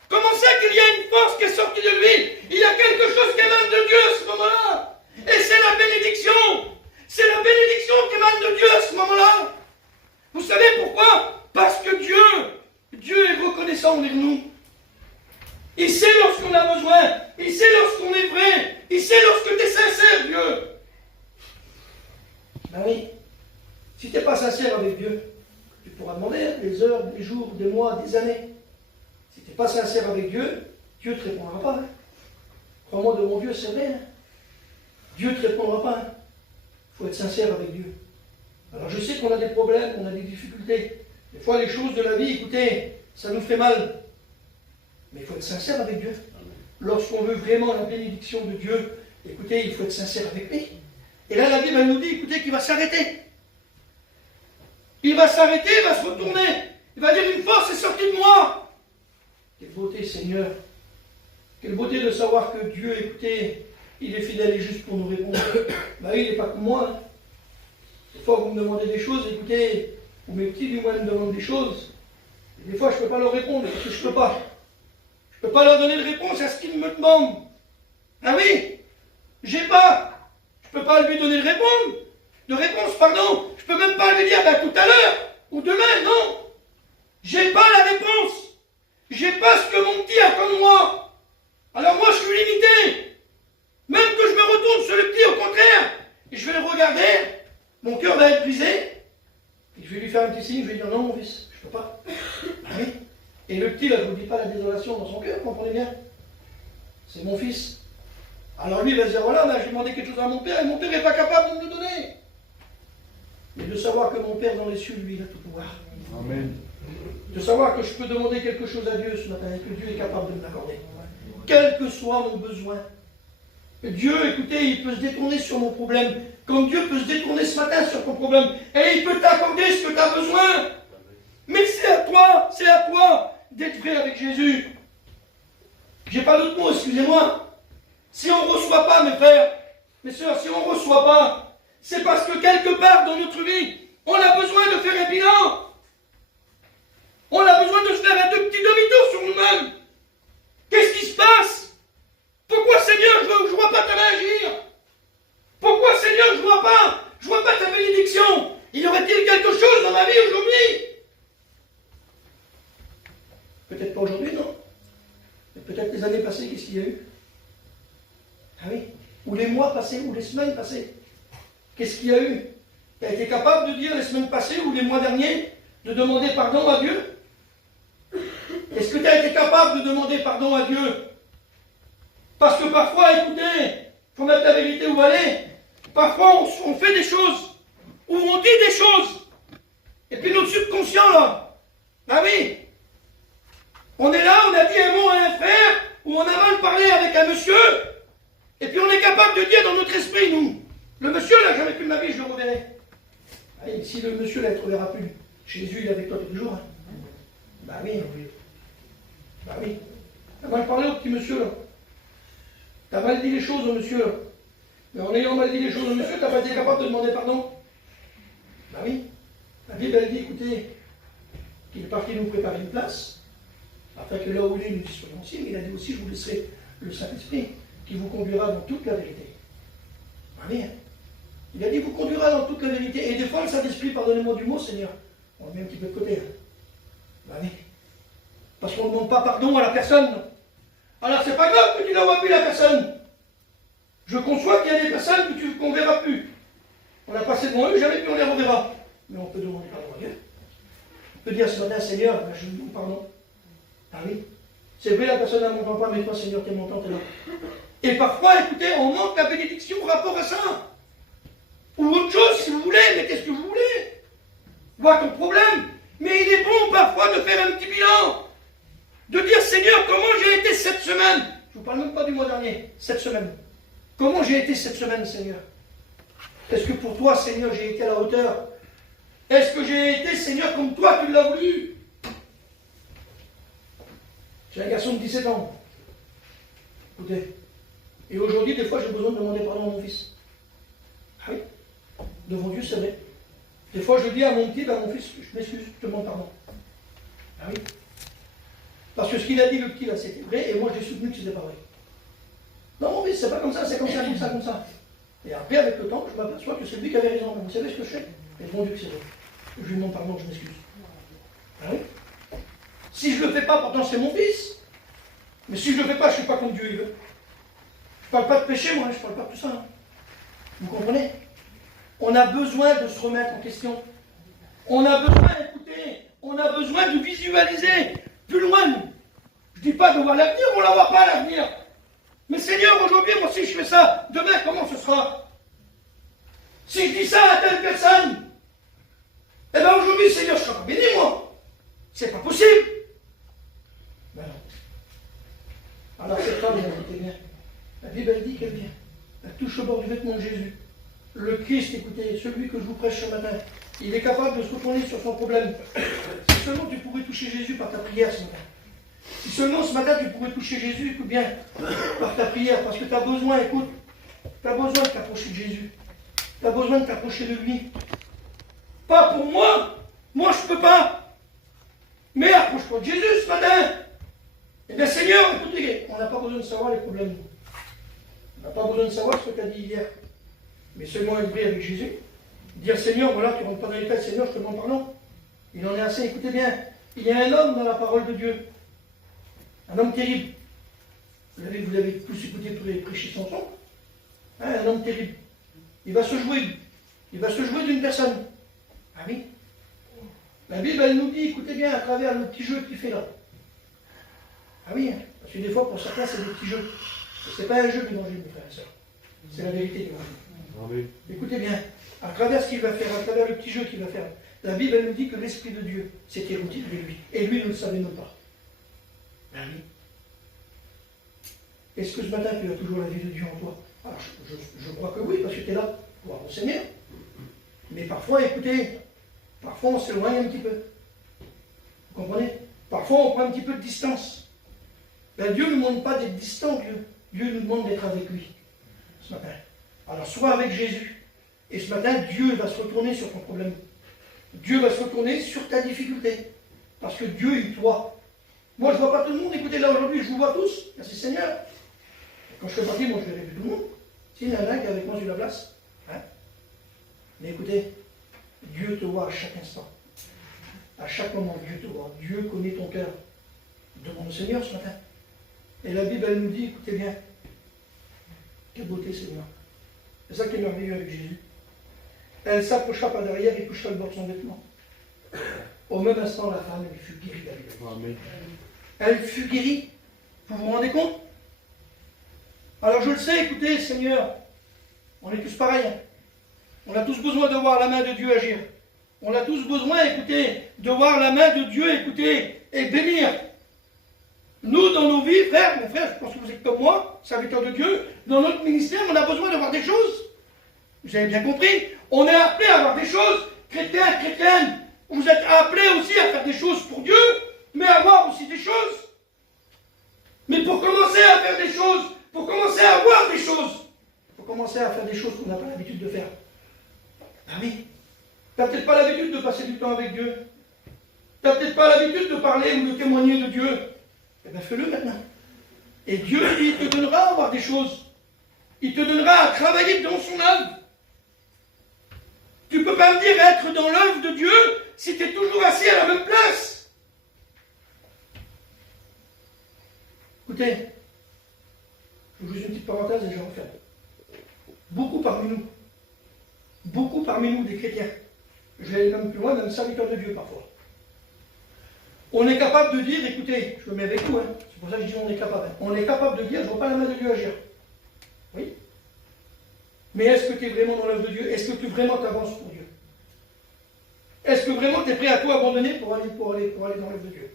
Comment ça qu'il y a une force qui est sortie de lui? Il y a quelque chose qui émane de Dieu à ce moment-là. Et c'est la bénédiction. C'est la bénédiction qui émane de Dieu à ce moment-là. Vous savez pourquoi? Parce que Dieu est reconnaissant envers nous. Il sait lorsqu'on a besoin. Il sait lorsqu'on est vrai. Il sait lorsque tu es sincère, Dieu. Ben oui. Si tu n'es pas sincère avec Dieu, tu pourras demander des heures, des jours, des mois, des années. Si tu n'es pas sincère avec Dieu, Dieu ne te répondra pas. Hein. Crois-moi, de mon Dieu, c'est vrai. Hein. Dieu ne te répondra pas. Il faut être sincère avec Dieu. Alors je sais qu'on a des problèmes, qu'on a des difficultés. Des fois, les choses de la vie, écoutez, ça nous fait mal. Mais il faut être sincère avec Dieu. Lorsqu'on veut vraiment la bénédiction de Dieu, écoutez, il faut être sincère avec lui. Et là, la Bible, elle nous dit, écoutez, qu'il va s'arrêter. Il va s'arrêter, il va se retourner. Il va dire, une force est sortie de moi. Quelle beauté, Seigneur. Quelle beauté de savoir que Dieu, écoutez, il est fidèle et juste pour nous répondre. Ben oui, il n'est pas comme moi. Hein. Des fois, vous me demandez des choses, écoutez, ou mes petits, du moins, me demandent des choses. Et des fois, je ne peux pas leur répondre, parce que je ne peux pas. Je ne peux pas leur donner de réponse à ce qu'ils me demandent. Ah oui, j'ai pas. Je ne peux pas lui donner de réponse, pardon. Je ne peux même pas lui dire, ben, tout à l'heure, ou demain, non. J'ai pas la réponse. J'ai pas ce que mon petit a comme moi. Alors moi, je suis limité. Même que je me retourne sur le petit, au contraire, et je vais le regarder, mon cœur va être brisé, et je vais lui faire un petit signe, je vais dire, non, mon fils, je ne peux pas. Ah oui. Et le petit, là, je ne vous dis pas la désolation dans son cœur, vous comprenez bien. C'est mon fils. Alors lui, il va se dire, voilà, là, j'ai demandé quelque chose à mon père, et mon père n'est pas capable de me le donner. Mais de savoir que mon père dans les cieux, lui, il a tout pouvoir. Amen. De savoir que je peux demander quelque chose à Dieu ce matin, et que Dieu est capable de me l'accorder. Quel que soit mon besoin. Dieu, écoutez, il peut se détourner sur mon problème, comme Dieu peut se détourner ce matin sur ton problème, et il peut t'accorder ce que tu as besoin. Mais c'est à toi d'être vrai avec Jésus. J'ai pas d'autre mot, excusez-moi. Si on ne reçoit pas, mes frères, mes sœurs, si on ne reçoit pas, c'est parce que quelque part dans notre vie, on a besoin de faire un bilan. On a besoin de se faire un petit demi-tour sur nous-mêmes. Qu'est-ce qui se passe? Pourquoi, Seigneur, je ne vois pas ta main agir? Pourquoi, Seigneur, je ne vois pas ta bénédiction? Y aurait-il quelque chose dans ma vie aujourd'hui? Peut-être pas aujourd'hui, non. Mais peut-être les années passées, qu'est-ce qu'il y a eu? Ah oui. Ou les mois passés, ou les semaines passées. Qu'est-ce qu'il y a eu? Tu as été capable de dire les semaines passées ou les mois derniers, de demander pardon à Dieu? Est-ce que tu as été capable de demander pardon à Dieu? Parce que parfois, écoutez, il faut mettre la vérité où elle est. Parfois, on fait des choses, ou on dit des choses. Et puis notre subconscient, là, ah oui, on est là, on a dit un mot à un frère, ou on a mal parlé avec un monsieur, et puis on est capable de dire dans notre esprit, nous, le monsieur, là, jamais plus de ma vie, je le reverrai. Ah, et si le monsieur, là, il ne te reverra plus, Jésus, il est avec toi tous les jours. Hein. Bah oui. Bah oui. T'as mal parlé au petit monsieur, là. T'as mal dit les choses au monsieur, là. Mais en ayant mal dit les choses au monsieur, t'as pas été capable de demander pardon? Bah oui. La Bible, elle dit, écoutez, qu'il est parti nous préparer une place, afin que là où il est, nous y soyons aussi, mais il a dit aussi, je vous laisserai le Saint-Esprit, qui vous conduira dans toute la vérité. Bah oui. Il a dit, vous conduira dans toute la vérité. Et des fois, le Saint-Esprit, pardonnez-moi du mot, Seigneur, on le met un petit peu de côté. Hein. Bah oui. Parce qu'on ne demande pas pardon à la personne. Alors c'est pas grave que tu n'envoies plus la personne. Je conçois qu'il y a des personnes que qu'on ne verra plus. On a passé devant eux, jamais plus on les reverra. Mais on peut demander pardon à Dieu. On peut dire ce matin, Seigneur, je vous demande pardon. Ah oui. C'est vrai, la personne ne m'entend pas, mais toi, Seigneur, t'es montant, t'es là. Et parfois, écoutez, on manque la bénédiction par rapport à ça. Ou autre chose, si vous voulez, mais qu'est-ce que vous voulez? Voir ton problème. Mais il est bon parfois de faire un petit bilan. De dire, Seigneur, comment j'ai été cette semaine? Je ne vous parle même pas du mois dernier, cette semaine. Comment j'ai été cette semaine, Seigneur? Est-ce que pour toi, Seigneur, j'ai été à la hauteur? Est-ce que j'ai été, Seigneur, comme toi, tu l'as voulu? J'ai un garçon de 17 ans. Écoutez. Et aujourd'hui, des fois, j'ai besoin de demander pardon à mon fils. Ah oui. Devant Dieu, c'est vrai. Des fois, je dis à mon petit, à mon fils, je m'excuse, je te demande pardon. Ah oui. Parce que ce qu'il a dit, le petit, là, c'était vrai, et moi, j'ai soutenu que c'était pas vrai. Non, mon fils, c'est pas comme ça, c'est comme ça, comme ça, comme ça. Et après, avec le temps, je m'aperçois que c'est lui qui avait raison. Vous savez ce que je fais? Et devant Dieu que c'est vrai. Je lui demande pardon, je m'excuse. Ah oui. Si je ne le fais pas, pourtant, c'est mon fils. Mais si je ne le fais pas, je ne suis pas comme Dieu il veut. Je ne parle pas de péché, moi, je ne parle pas de tout ça. Hein. Vous comprenez? On a besoin de se remettre en question. On a besoin, écoutez, on a besoin de visualiser plus loin. Je ne dis pas de voir l'avenir, on ne la voit pas l'avenir. Mais Seigneur, aujourd'hui, moi, si je fais ça, demain, comment ce sera? Si je dis ça à telle personne, eh bien aujourd'hui, Seigneur, je ne serai pas béni, moi. C'est pas possible. Ben non. Alors cette femme, écoutez bien. La Bible, elle dit qu'elle vient. Elle touche au bord du vêtement de Jésus. Le Christ, écoutez, celui que je vous prêche ce matin, il est capable de se retourner sur son problème. Si seulement tu pourrais toucher Jésus par ta prière ce matin. Si seulement ce matin tu pourrais toucher Jésus, écoute bien, par ta prière, parce que tu as besoin, écoute, tu as besoin de t'approcher de Jésus. Tu as besoin de t'approcher de lui. Pas pour moi, moi je ne peux pas. Mais approche-toi de Jésus ce matin. Eh bien Seigneur, écoutez, on n'a pas besoin de savoir les problèmes. On n'a pas besoin de savoir ce que tu as dit hier. Mais seulement être vrai avec Jésus. Dire Seigneur, voilà, tu ne rentres pas dans les têtes, Seigneur, je te demande pardon. Il en est assez, écoutez bien. Il y a un homme dans la parole de Dieu. Un homme terrible. Vous avez tous écouté tous les prêchés Samson. Hein, un homme terrible. Il va se jouer. Il va se jouer d'une personne. Ah oui. La Bible, elle nous dit, écoutez bien, à travers le petit jeu qu'il fait là. Ah oui, hein, parce que des fois, pour certains, c'est des petits jeux. Ce n'est pas un jeu d'évangile, mes frères et sœurs. C'est la vérité d'évangile. Écoutez bien, à travers ce qu'il va faire, à travers le petit jeu qu'il va faire, la Bible, elle nous dit que l'Esprit de Dieu s'était retiré de lui. Et lui ne le savait même pas. Ben oui. Est-ce que ce matin, tu as toujours la vie de Dieu en toi? Alors, je crois que oui, parce que tu es là pour enseigner. Mais parfois, écoutez, parfois on s'éloigne un petit peu. Vous comprenez? Parfois on prend un petit peu de distance. Ben, Dieu ne nous demande pas d'être distant, Dieu nous demande d'être avec lui ce matin. Alors, sois avec Jésus. Et ce matin, Dieu va se retourner sur ton problème. Dieu va se retourner sur ta difficulté. Parce que Dieu, il te voit. Moi, je ne vois pas tout le monde. Écoutez, là, aujourd'hui, je vous vois tous. Merci Seigneur. Et quand je serai parti, moi, je verrai plus tout le monde. S'il y en a un qui est avec moi sur la place. Hein? Mais écoutez, Dieu te voit à chaque instant. À chaque moment, Dieu te voit. Dieu connaît ton cœur. Demande au Seigneur ce matin. Et la Bible, elle nous dit, écoutez bien, quelle beauté, Seigneur. C'est ça qui est merveilleux avec Jésus. Elle s'approchera par derrière et touchera le bord de son vêtement. Au même instant, la femme, elle fut guérie d'elle. Elle fut guérie. Vous vous rendez compte? Alors je le sais, écoutez, Seigneur, on est tous pareils. On a tous besoin de voir la main de Dieu agir. On a tous besoin, écoutez, de voir la main de Dieu, écoutez, et bénir. Nous, dans nos vies, frères, mon frère, je pense que vous êtes comme moi, serviteurs de Dieu, dans notre ministère, on a besoin de voir des choses. Vous avez bien compris? On est appelé à voir des choses. Chrétiens, chrétiennes, vous êtes appelés aussi à faire des choses pour Dieu, mais à voir aussi des choses. Mais pour commencer à faire des choses, pour commencer à voir des choses, il faut commencer à faire des choses qu'on n'a pas l'habitude de faire. Ah oui. Tu n'as peut-être pas l'habitude de passer du temps avec Dieu. Tu n'as peut-être pas l'habitude de parler ou de témoigner de Dieu. Eh bien, fais-le maintenant. Et Dieu, il te donnera à voir des choses. Il te donnera à travailler dans son œuvre. Tu ne peux pas me dire être dans l'œuvre de Dieu si tu es toujours assis à la même place. Écoutez, je vous juste une petite parenthèse et je referme. Beaucoup parmi nous des chrétiens, je vais aller même plus loin, même serviteurs de Dieu parfois, on est capable de dire, écoutez, je me mets avec vous, c'est pour ça que je dis on est capable. On est capable de dire, je ne vois pas la main de Dieu agir. Oui. Mais est-ce que tu es vraiment dans l'œuvre de Dieu? Est-ce que tu vraiment t'avances pour Dieu? Est-ce que vraiment tu es prêt à tout abandonner pour aller dans l'œuvre de Dieu?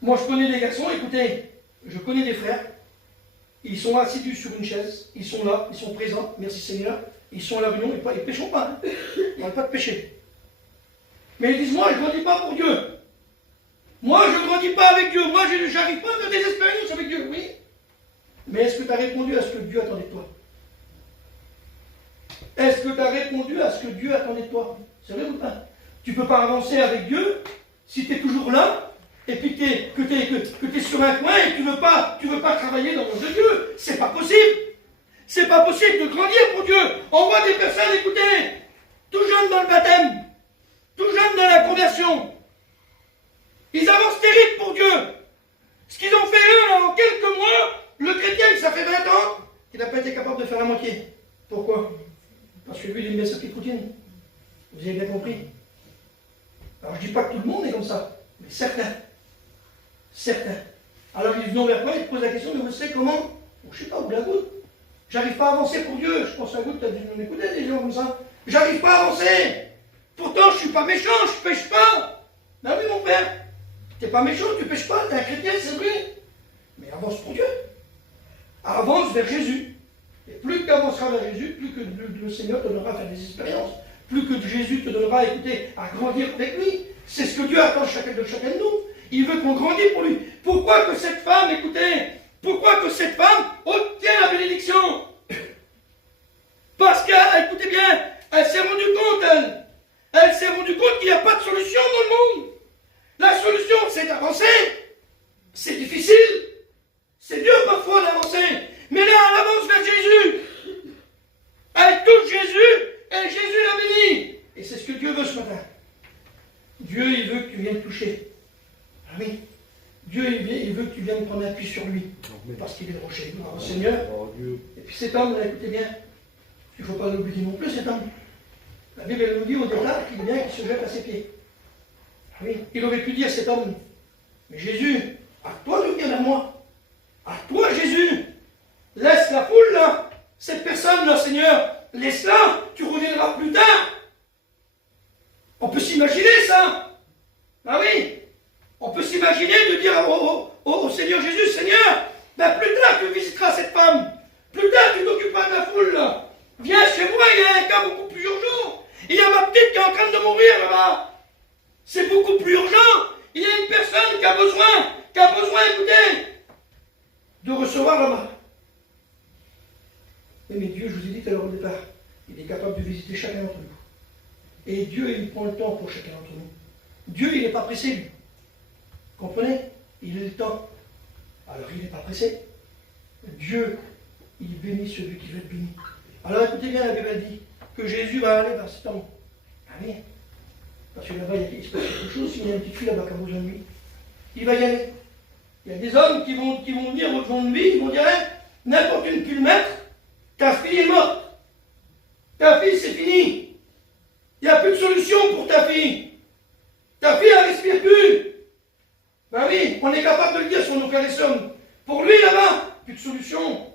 Moi je connais des garçons, écoutez, je connais des frères, ils sont assidus sur une chaise, ils sont là, ils sont présents, merci Seigneur, ils sont à la réunion, ils ne pécheront pas, ils n'ont pas de péché. Mais ils disent, moi je ne grandis pas pour Dieu. Moi je ne grandis pas avec Dieu, moi je n'arrive pas à faire des expériences avec Dieu, oui. Mais est-ce que tu as répondu à ce que Dieu attendait de toi? Est-ce que tu as répondu à ce que Dieu attendait de toi? C'est vrai ou pas? Tu ne peux pas avancer avec Dieu si tu es toujours là, et puis que tu es sur un coin et que tu veux pas travailler dans l'œuvre de Dieu. C'est pas possible. C'est pas possible de grandir pour Dieu. On voit des personnes, écoutez, tout jeunes dans le baptême, tout jeunes dans la conversion. Ils avancent terrible pour Dieu. Ce qu'ils ont fait eux là, en quelques mois, le chrétien, ça fait 20 ans, il n'a pas été capable de faire la moitié. Pourquoi? Parce que lui, il aime bien sa petite routine. Vous avez bien compris? Alors je ne dis pas que tout le monde est comme ça, mais certains. Certains. Alors ils viennent vers toi, ils te posent la question, mais vous savez comment? Je ne sais pas, ou la goutte. J'arrive pas à avancer pour Dieu. Je pense à vous, tu as dû nous écouter des gens comme ça. J'arrive pas à avancer. Pourtant, je ne suis pas méchant, je ne pêche pas. Ben oui, mon père. Tu n'es pas méchant, tu ne pêches pas, tu es un chrétien, c'est vrai. Mais avance pour Dieu. Avance vers Jésus. Et plus tu avanceras vers Jésus, plus que le Seigneur te donnera à faire des expériences. Plus que Jésus te donnera, écoutez, à grandir avec lui. C'est ce que Dieu attend de chacun de nous. Il veut qu'on grandisse pour lui. Pourquoi que cette femme, écoutez, pourquoi que cette femme obtient la bénédiction? Parce qu'elle, écoutez bien, elle s'est rendue compte, elle s'est rendue compte qu'il n'y a pas de solution dans le monde. La solution, c'est d'avancer. C'est difficile. C'est dur parfois d'avancer. Mais là, elle avance vers Jésus. Elle touche Jésus et Jésus la bénit. Et c'est ce que Dieu veut ce matin. Dieu, il veut que tu viennes toucher. Ah oui. Dieu, il veut que tu viennes prendre appui sur lui. Parce qu'il est le rocher. Alors, Seigneur. Et puis cet homme, là, écoutez bien. Il ne faut pas l'oublier non plus, cet homme. La Bible, elle nous dit au départ qu'il vient et qu'il se jette à ses pieds. Ah oui. Il aurait pu dire cet homme, mais Jésus, à toi de venir à moi. À toi, Jésus. Laisse la foule là. Cette personne-là, Seigneur, laisse-la. Tu reviendras plus tard. On peut s'imaginer ça. Ah oui. On peut s'imaginer de dire au Seigneur Jésus, Seigneur, ben plus tard tu visiteras cette femme. Plus tard tu foule là. Viens chez moi, il y a un cas beaucoup plus urgent. Il y a ma petite qui est en train de mourir là-bas. C'est beaucoup plus urgent. Il y a une personne qui a besoin, écoutez, de recevoir là-bas. Mais Dieu, je vous ai dit tout à l'heure au départ, il est capable de visiter chacun d'entre nous. Et Dieu, il prend le temps pour chacun d'entre nous. Dieu, il n'est pas pressé, lui. Comprenez? Il a le temps. Alors, il n'est pas pressé. Dieu, il bénit celui qui veut être béni. Alors, écoutez bien, la Bible dit que Jésus va aller vers cet homme. Ah oui. Parce que là-bas, il se passe quelque chose. S'il y a une petite fille là-bas qui a besoin de lui, il va y aller. Il y a des hommes qui vont venir au fond de lui, ils vont dire, hein, n'importe une pu le mettre, ta fille est morte. Ta fille, c'est fini. Il n'y a plus de solution pour ta fille. Ta fille, elle ne respire plus. Ben oui, on est capable de le dire sur nos frères et sœurs. Pour lui, là-bas, plus de solution.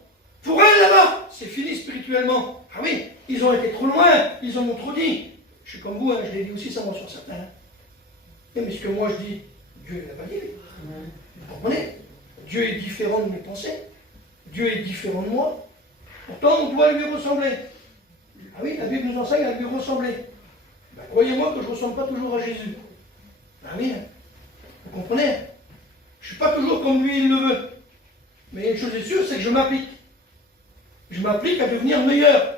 Pour elle, là-bas, c'est fini spirituellement. Ah oui, ils ont été trop loin, ils en ont trop dit. Je suis comme vous, hein, je l'ai dit aussi, ça, moi, sur certains. Hein. Mais ce que moi, je dis, Dieu ne l'a pas dit. Vous comprenez? Dieu est différent de mes pensées. Dieu est différent de moi. Pourtant, on doit lui ressembler. Ah oui, la Bible nous enseigne à lui ressembler. Ben, croyez-moi que je ne ressemble pas toujours à Jésus. Ah oui, vous comprenez? Je ne suis pas toujours comme lui, il le veut. Mais une chose est sûre, c'est que je m'applique. Je m'applique à devenir meilleur.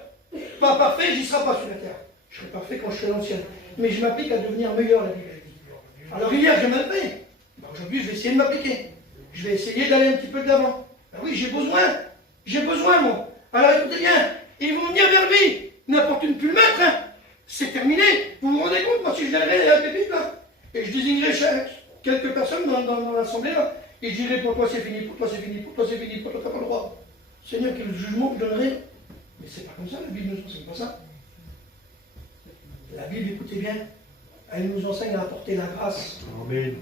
Pas parfait, j'y serai pas sur la terre. Je serai parfait quand je serai l'ancien. Mais je m'applique à devenir meilleur, la Bible dit. Alors hier, j'ai mal fait. Ben, aujourd'hui, je vais essayer de m'appliquer. Je vais essayer d'aller un petit peu de l'avant. Ben oui, j'ai besoin, moi. Alors écoutez bien, ils vont venir vers lui. N'importe une pu le mettre, hein. C'est terminé. Vous vous rendez compte, moi, si je viendrais à la pépite, là, et je désignerais quelques personnes dans l'assemblée, là, et je dirais, pour toi c'est fini, pour toi c'est fini, pour toi c'est fini, pour toi t'as pas le droit. Seigneur, quel jugement que je donnerais. Mais c'est pas comme ça, la Bible ne nous enseigne pas ça. La Bible, écoutez bien, elle nous enseigne à apporter la grâce. Amen.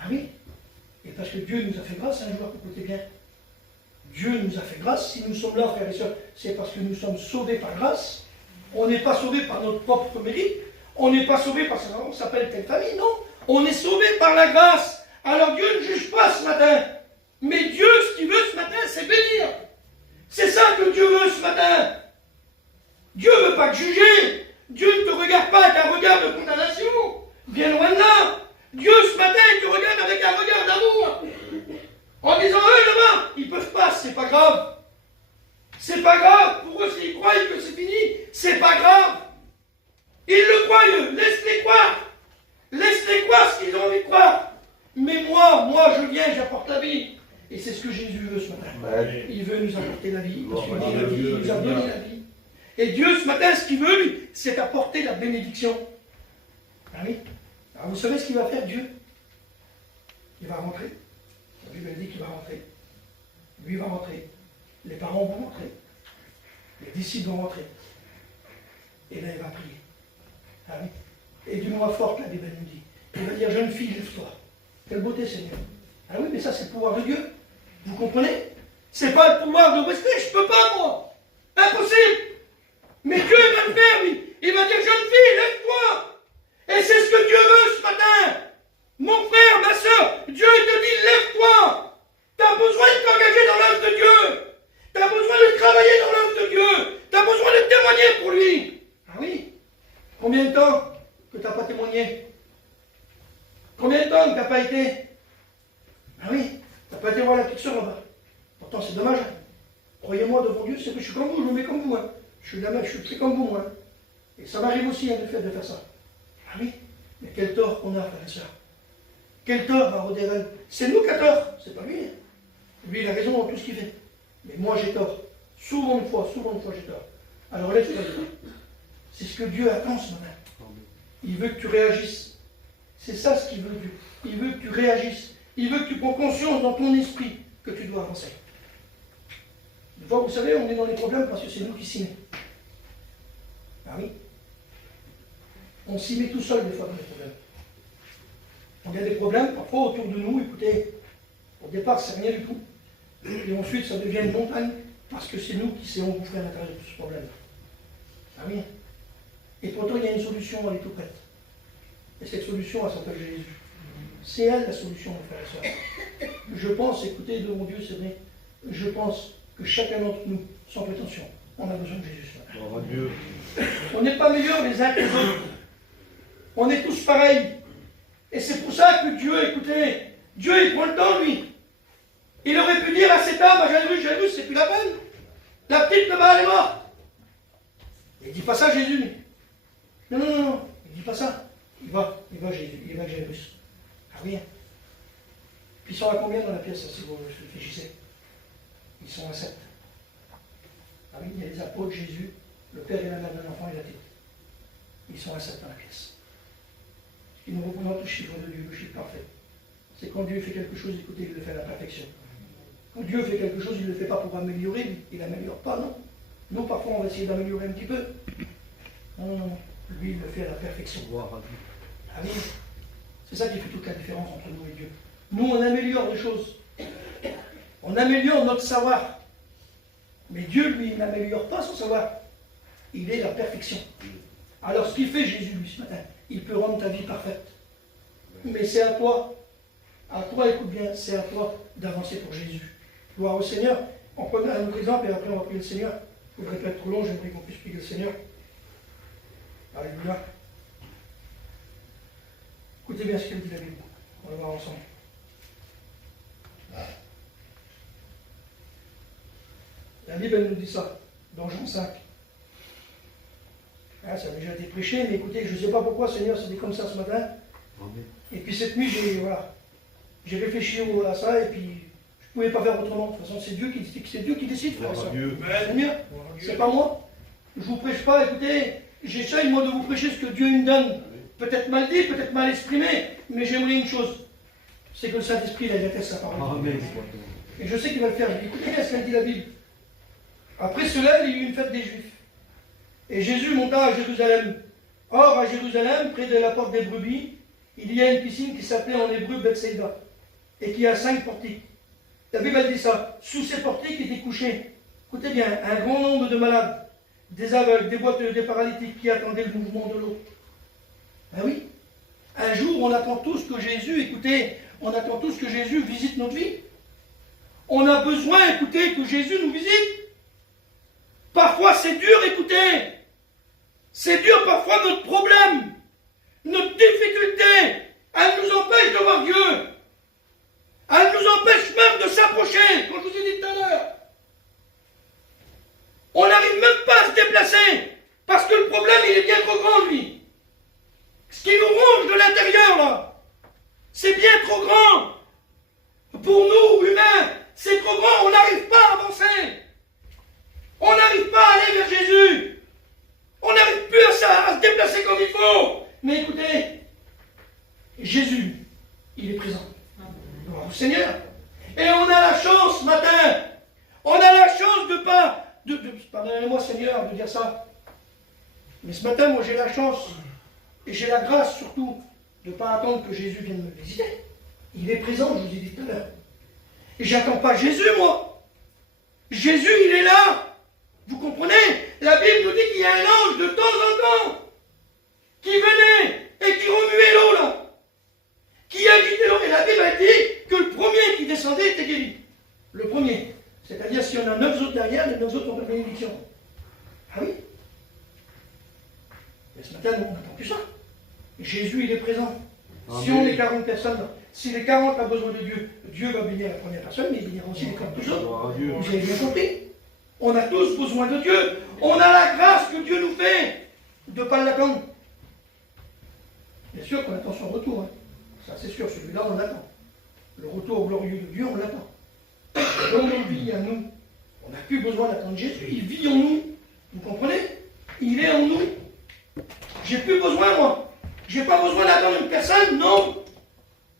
Ah oui. Et parce que Dieu nous a fait grâce un jour, écoutez bien. Dieu nous a fait grâce. Si nous sommes là, frères et sœurs, c'est parce que nous sommes sauvés par grâce. On n'est pas sauvés par notre propre mérite. On n'est pas sauvés parce qu'on s'appelle telle famille, non. On est sauvés par la grâce. Alors Dieu ne juge pas ce matin. Mais Dieu, ce qu'il veut ce matin, c'est bénir. C'est ça que Dieu veut ce matin. Dieu ne veut pas te juger. Dieu ne te regarde pas avec un regard de condamnation. Bien loin de là. Dieu, ce matin, il te regarde avec un regard d'amour. En disant, eux, là-bas, ils ne peuvent pas, c'est pas grave. C'est pas grave. Pour eux, s'ils croient que c'est fini, c'est pas grave. Ils le croient, eux. Laisse-les croire. Laisse-les croire ce qu'ils ont envie de croire. Mais moi, je viens, j'apporte la vie. Et c'est ce que Jésus veut ce matin. Il veut nous apporter la vie. Parce qu'il nous a donné la vie. Et Dieu, ce matin, ce qu'il veut, lui, c'est apporter la bénédiction. Ah oui. Alors, vous savez ce qu'il va faire, Dieu? Il va rentrer. La Bible dit qu'il va rentrer. Lui va rentrer. Les parents vont rentrer. Les disciples vont rentrer. Et là, il va prier. Ah oui. Et d'une voix forte, la Bible nous dit. Il va dire, jeune fille, lève-toi. Quelle beauté, Seigneur. Ah oui, mais ça, c'est le pouvoir de Dieu. Vous comprenez? C'est pas le pouvoir de Wesley, je peux pas, moi. Impossible. Mais Dieu, il va le faire, lui. Il va dire, jeune fille, lève-toi. Et c'est ce que Dieu veut ce matin. Mon frère, ma soeur, Dieu te dit, lève-toi. Tu as besoin de t'engager dans l'œuvre de Dieu. Tu as besoin de travailler dans l'œuvre de Dieu. Tu as besoin de témoigner pour lui. Ah oui. Combien de temps que tu n'as pas témoigné? Combien de temps que tu n'as pas été? Ah oui, tu n'as pas été voir la petite soeur là-bas. Pourtant, c'est dommage. Croyez-moi, devant Dieu, c'est que je suis comme vous, je me mets comme vous. Hein. Je suis là-bas, je suis très comme vous, moi. Et ça m'arrive aussi hein, de faire ça. Ah oui, mais quel tort qu'on a, frère et sœur. Quel tort à Rodérel. C'est nous qui avons tort, c'est pas lui. Lui, il a raison dans tout ce qu'il fait. Mais moi, j'ai tort. Souvent une fois, j'ai tort. Alors lève-toi. C'est ce que Dieu attend ce matin. Il veut que tu réagisses. C'est ça ce qu'il veut, Dieu. Il veut que tu réagisses. Il veut que tu prends conscience dans ton esprit que tu dois avancer. Des fois, vous savez, on est dans les problèmes parce que c'est nous qui s'y mettons. Ah oui. On s'y met tout seul des fois dans les problèmes. On a des problèmes, parfois autour de nous, écoutez, au départ, c'est rien du tout. Et ensuite, ça devient une montagne parce que c'est nous qui s'est engouffré à l'intérieur de tout ce problème. Ah oui. Et pourtant, il y a une solution, elle est tout prête. Et cette solution, elle s'appelle Jésus. C'est elle la solution, mon frère et soeur. Je pense, écoutez, devant Dieu, c'est vrai, je pense que chacun d'entre nous, sans prétention, On a besoin de Jésus ce matin. Gloire à Dieu. On n'est pas meilleurs les uns que les autres. On est tous pareils. Et c'est pour ça que Dieu, écoutez, Dieu il prend le temps, lui. Il aurait pu dire à cette âme, à Jairus, c'est plus la peine. La petite là-bas, elle est morte. Il ne dit pas ça Jésus. Non, non, non, non. Il ne dit pas ça. Il va Jésus, il va avec Jairus. Ah rien. Puis ils sont à combien dans la pièce, si vous réfléchissez? Ils sont à 7. Ah oui, il y a les apôtres, Jésus, le père et la mère de l'enfant et la tête. Ils sont à 7 dans la pièce. Ce qui nous représente le chiffre de Dieu, le chiffre parfait. C'est quand Dieu fait quelque chose, écoutez, il le fait à la perfection. Quand Dieu fait quelque chose, il ne le fait pas pour améliorer, il n'améliore pas, non. Nous, parfois, on va essayer d'améliorer un petit peu. Non, non, non. Lui, il le fait à la perfection. Ah oui. C'est ça qui fait toute la différence entre nous et Dieu. Nous, on améliore les choses. On améliore notre savoir. Mais Dieu, lui, il n'améliore pas son savoir. Il est la perfection. Alors, ce qu'il fait Jésus, lui, ce matin, il peut rendre ta vie parfaite. Mais c'est à toi. À toi, écoute bien, c'est à toi d'avancer pour Jésus. Gloire au Seigneur. On prend un autre exemple et après on va prier le Seigneur. Je ne voudrais pas être trop long, j'aimerais qu'on puisse prier le Seigneur. Alléluia. Écoutez bien ce qu'il dit la Bible. On va voir ensemble. La Bible, elle nous dit ça, dans Jean 5. Ah, ça a déjà été prêché, mais écoutez, je ne sais pas pourquoi, Seigneur, c'était comme ça ce matin. Amen. Et puis cette nuit, j'ai réfléchi à ça, et puis je ne pouvais pas faire autrement. De toute façon, c'est Dieu qui décide, frère et Gloire à sœur. Dieu. Seigneur, c'est pas moi. Je ne vous prêche pas, écoutez, j'essaye moi de vous prêcher ce que Dieu me donne. Peut-être mal dit, peut-être mal exprimé, mais j'aimerais une chose, c'est que le Saint-Esprit, il atteste sa parole. Amen. Et je sais qu'il va le faire. Écoutez bien ce qu'elle dit la Bible. Après cela, il y eut une fête des Juifs. Et Jésus monta à Jérusalem. Or, à Jérusalem, près de la porte des brebis, il y a une piscine qui s'appelait en hébreu Bethsaïda, et qui a 5 portiques. La Bible dit ça. Sous ces portiques étaient couchés, écoutez bien, un grand nombre de malades, des aveugles, des boiteux, des paralytiques qui attendaient le mouvement de l'eau. Ben oui. Un jour, on attend tous que Jésus, écoutez, on attend tous que Jésus visite notre vie. On a besoin, écoutez, que Jésus nous visite. Parfois, c'est dur, écoutez. C'est dur, parfois, notre problème, notre difficulté, elle nous empêche de voir Dieu. Elle nous empêche même de s'approcher, comme je vous ai dit tout à l'heure. On n'arrive même pas à se déplacer, parce que le problème, il est bien trop grand, lui. Ce qui nous ronge de l'intérieur, là, c'est bien trop grand. Pour nous, humains, c'est trop grand, on n'arrive pas à avancer. On n'arrive pas à aller vers Jésus. On n'arrive plus à se déplacer comme il faut. Mais écoutez, Jésus, il est présent. Gloire au Seigneur. Et on a la chance ce matin. On a la chance de pas... Pardonnez-moi Seigneur de dire ça. Mais ce matin, moi j'ai la chance, et j'ai la grâce surtout, de ne pas attendre que Jésus vienne me visiter. Il est présent, je vous ai dit tout à l'heure. Et j'attends pas Jésus, moi. Jésus, il est là. Vous comprenez? La Bible nous dit qu'il y a un ange de temps en temps qui venait et qui remuait l'eau là, qui agitait l'eau. Et la Bible a dit que le premier qui descendait était guéri. Le premier. C'est-à-dire s'il y en a 9 autres derrière, les 9 autres ont la bénédiction. Ah oui? Mais ce matin, nous, on n'attend plus ça. Jésus, il est présent. Amen. Si on est 40 personnes, si les 40 ont besoin de Dieu, Dieu va bénir la première personne, mais il bénira aussi les 40 autres. Vous avez bien compris? On a tous besoin de Dieu. On a la grâce que Dieu nous fait de ne pas l'attendre. Bien sûr qu'on attend son retour. Hein. Ça, c'est sûr, celui-là, on l'attend. Le retour glorieux de Dieu, on l'attend. Dans nos vies à nous, on n'a plus besoin d'attendre Jésus. Il vit en nous. Vous comprenez? Il est en nous. J'ai plus besoin, moi. J'ai pas besoin d'attendre une personne, non.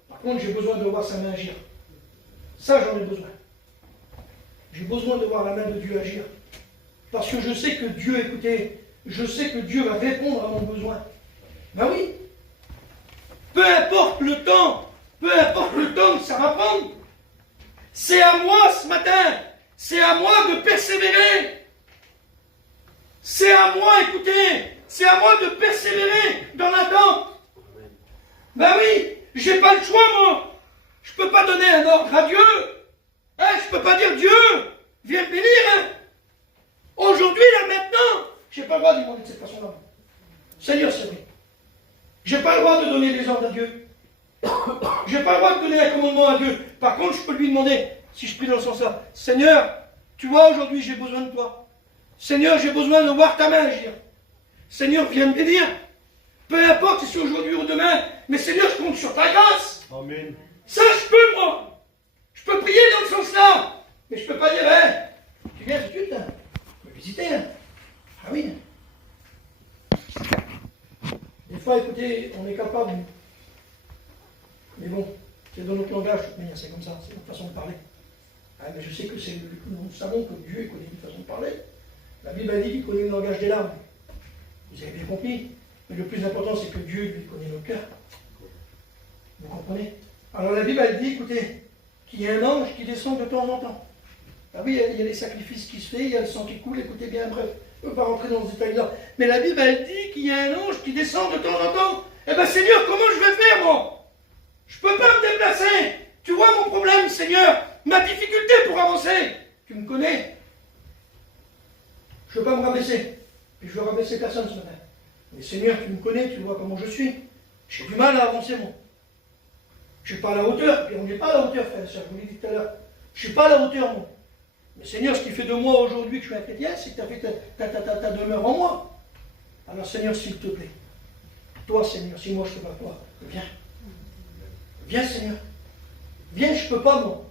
Par contre, j'ai besoin de voir sa main agir. Ça, j'en ai besoin. J'ai besoin de voir la main de Dieu agir. Parce que je sais que Dieu, écoutez, je sais que Dieu va répondre à mon besoin. Ben oui. Peu importe le temps que ça va prendre. C'est à moi ce matin, c'est à moi de persévérer. C'est à moi, écoutez, c'est à moi de persévérer dans l'attente. Ben oui, j'ai pas le choix, moi. Je peux pas donner un ordre à Dieu. Hein, je peux pas dire Dieu, viens me bénir. Hein. Aujourd'hui, parler de cette façon-là. Seigneur, c'est vrai. Je n'ai pas le droit de donner des ordres à Dieu. Je n'ai pas le droit de donner un commandement à Dieu. Par contre, je peux lui demander, si je prie dans le sens-là, Seigneur, tu vois, aujourd'hui, j'ai besoin de toi. Seigneur, j'ai besoin de voir ta main agir. Seigneur, viens me bénir. Peu importe si c'est aujourd'hui ou demain, mais Seigneur, je compte sur ta grâce. Amen. Ça, je peux, moi. Je peux prier dans ce sens-là. Mais je ne peux pas dire, tu viens tout de suite, hein. Tu peux visiter. Hein. Ah oui. Des fois, écoutez, on est capable. Mais bon, c'est dans notre langage, mais c'est comme ça, c'est notre façon de parler. Ah, mais je sais que nous savons que Dieu connaît une façon de parler. La Bible a dit qu'il connaît le langage des larmes. Vous avez bien compris. Mais le plus important, c'est que Dieu, lui, connaît nos cœurs. Vous comprenez? Alors la Bible, elle dit, écoutez, qu'il y a un ange qui descend de temps en temps. Ah oui, il y a les sacrifices qui se font, il y a le sang qui coule, écoutez bien, bref, je ne peux pas rentrer dans ce détail-là. Mais la Bible, elle dit qu'il y a un ange qui descend de temps en temps. Eh bien, Seigneur, comment je vais faire, moi? Je ne peux pas me déplacer. Tu vois mon problème, Seigneur, ma difficulté pour avancer. Tu me connais. Je ne veux pas me rabaisser. Et je veux rabaisser personne ce matin. Mais Seigneur, tu me connais, tu vois comment je suis. J'ai du mal à avancer, moi. Je ne suis pas à la hauteur, puis on n'est pas à la hauteur, frère et sœur, je vous l'ai dit tout à l'heure. Je ne suis pas à la hauteur, moi. Mais Seigneur, ce qui fait de moi aujourd'hui que je suis un chrétien, c'est que tu as fait ta demeure en moi. Alors Seigneur, s'il te plaît, toi Seigneur, si moi je ne peux pas toi, viens. Viens Seigneur. Viens, je ne peux pas moi.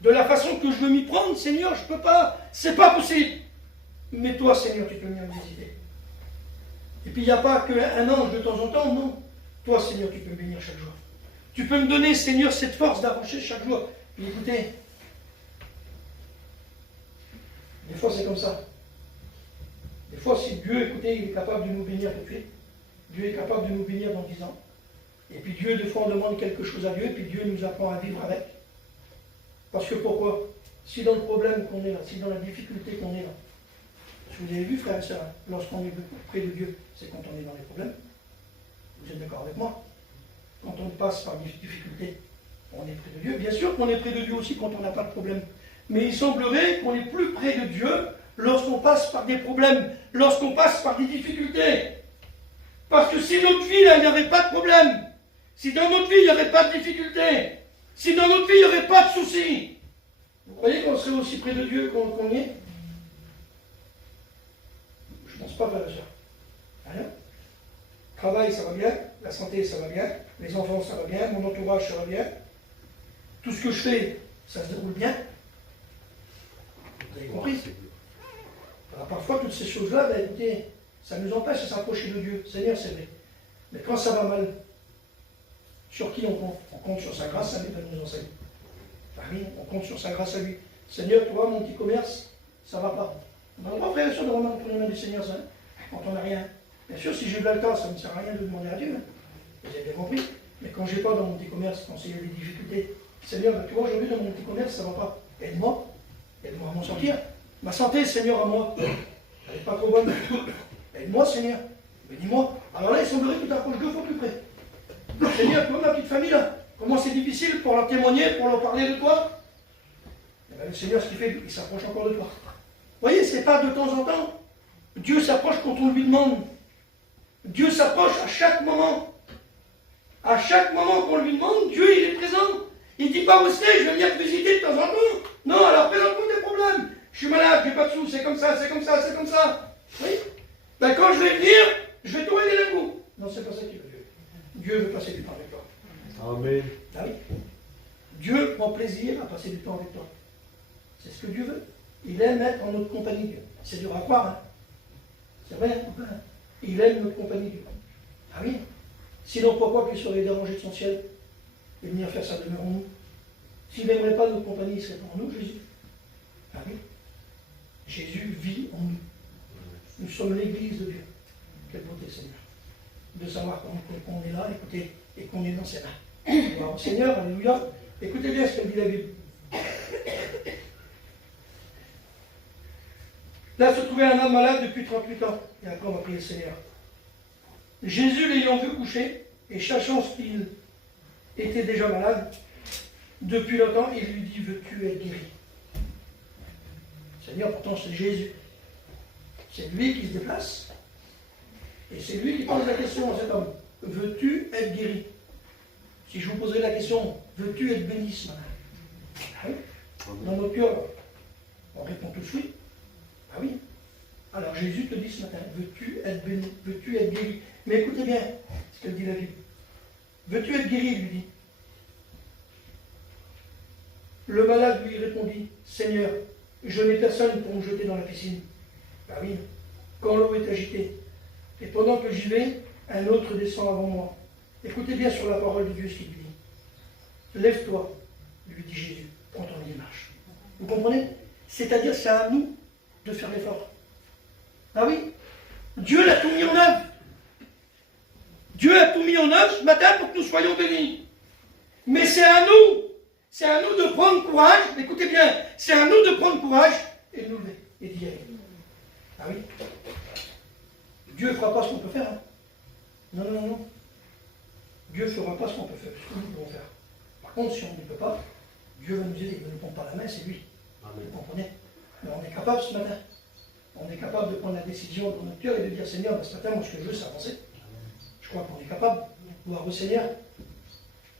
De la façon que je veux m'y prendre, Seigneur, je ne peux pas. C'est pas possible. Mais toi Seigneur, tu peux venir me visiter. Et puis il n'y a pas qu'un ange de temps en temps, non. Toi Seigneur, tu peux me bénir chaque jour. Tu peux me donner, Seigneur, cette force d'avancer chaque jour. Puis écoutez, des fois c'est comme ça. Des fois, si Dieu, écoutez, il est capable de nous bénir tout de suite. Dieu est capable de nous bénir dans 10 ans. Et puis Dieu, des fois, on demande quelque chose à Dieu, et puis Dieu nous apprend à vivre avec. Parce que pourquoi? Si dans le problème qu'on est là, si dans la difficulté qu'on est là, vous avez vu, frères et sœurs, lorsqu'on est près de Dieu, c'est quand on est dans les problèmes. Vous êtes d'accord avec moi? Quand on passe par des difficultés, on est près de Dieu. Bien sûr qu'on est près de Dieu aussi quand on n'a pas de problème. Mais il semblerait qu'on est plus près de Dieu lorsqu'on passe par des problèmes, lorsqu'on passe par des difficultés. Parce que si notre vie, là, il n'y avait pas de problème, si dans notre vie, il n'y aurait pas de difficultés, si dans notre vie, il n'y aurait pas de soucis, vous croyez qu'on serait aussi près de Dieu qu'on y est? Je ne pense pas, frère et sœur. Rien. Travail, ça va bien. La santé, ça va bien. Les enfants, ça va bien. Mon entourage, ça va bien. Tout ce que je fais, ça se déroule bien. Vous avez compris? Alors parfois, toutes ces choses-là, ben, écoutez, ça nous empêche de s'approcher de Dieu. Seigneur, c'est vrai. Mais quand ça va mal, sur qui on compte? On compte sur sa grâce à lui de nous enseigner. Ah oui, on compte sur sa grâce à lui. Seigneur, toi, mon petit commerce, ça va pas. On n'a pas, frère et sœur, de remettre entre les mains du Seigneur, ça, quand on n'a rien. Bien sûr, si j'ai de l'altar, ça ne me sert à rien de demander à Dieu. Hein. Vous avez bien compris. Mais quand je n'ai pas dans mon petit commerce, quand il y a des difficultés, Seigneur, ben, tu vois, aujourd'hui, dans mon petit commerce, ça ne va pas. Aide-moi. Aide-moi à m'en sortir. Ma santé, Seigneur, à moi. Elle n'est pas trop bonne. Aide-moi, Seigneur. Bénis-moi. Alors là, il semblerait que tu t'approches 2 fois plus près. Seigneur, toi, ma petite famille, là, comment c'est difficile pour leur témoigner, pour leur parler de toi? Et bien, le Seigneur, ce qu'il fait, il s'approche encore de toi. Vous voyez, ce n'est pas de temps en temps. Dieu s'approche quand on lui demande. Dieu s'approche à chaque moment. À chaque moment qu'on lui demande, Dieu, il est présent. Il ne dit pas, restez, je vais venir te visiter de temps en temps. Non, alors présente-moi tes problèmes. Je suis malade, je n'ai pas de sous, c'est comme ça, c'est comme ça, c'est comme ça. Oui. Ben, quand je vais venir, je vais tout aider d'un coup. Non, c'est pas ça qu'il veut Dieu. Dieu veut passer du temps avec toi. Amen. Ah oui. Dieu prend plaisir à passer du temps avec toi. C'est ce que Dieu veut. Il aime être en notre compagnie, Dieu. C'est dur à croire, hein. C'est vrai, hein. Il aime notre compagnie, Dieu. Ah oui. Sinon, pourquoi qu'il serait dérangé de son ciel et venir faire sa demeure en nous? S'il n'aimerait pas notre compagnie, il serait pour nous, Jésus. Ah oui. Jésus vit en nous. Nous sommes l'église de Dieu. Quelle beauté, Seigneur. De savoir qu'on est là, écoutez, et qu'on est dans ses mains. Alors, Seigneur, alléluia. Écoutez bien ce que dit la Bible. Là se trouvait un homme malade depuis 38 ans. Et après, on va prier le Seigneur. Jésus, l'ayant vu coucher, et sachant qu'il était déjà malade, depuis longtemps, il lui dit, veux-tu être guéri? Seigneur, pourtant, c'est Jésus. C'est lui qui se déplace. Et c'est lui qui pose la question à cet homme. Veux-tu être guéri? Si je vous posais la question, veux-tu être béni ce matin? Ah oui. Dans notre cœur, on répond tous oui. Ah oui. Alors Jésus te dit ce matin, veux-tu être béni? Veux-tu être guéri? Mais écoutez bien ce qu'elle dit la Bible. Veux-tu être guéri? Il lui dit. Le malade lui répondit, Seigneur, je n'ai personne pour me jeter dans la piscine. Ah oui, quand l'eau est agitée. Et pendant que j'y vais, un autre descend avant moi. Écoutez bien sur la parole de Dieu ce qu'il lui dit. Lève-toi, lui dit Jésus, prends ton lit et marche. Vous comprenez? C'est-à-dire, c'est à nous de faire l'effort. Ah oui, Dieu l'a tout mis en œuvre. Dieu a tout mis en œuvre ce matin pour que nous soyons bénis. Mais c'est à nous de prendre courage, écoutez bien, c'est à nous de prendre courage et de nous lever et d'y aller. Ah oui. Dieu ne fera pas ce qu'on peut faire. Hein. Non, non, non. Dieu ne fera pas ce qu'on peut faire, ce que nous pouvons faire. Par contre, si on ne peut pas, Dieu va nous aider, il ne nous prend pas la main, c'est lui. Amen. Vous comprenez? Mais on est capable ce matin. On est capable de prendre la décision dans notre cœur et de dire Seigneur, ce matin, moi ce que je veux, c'est avancer. Je crois qu'on est capable de voir au Seigneur.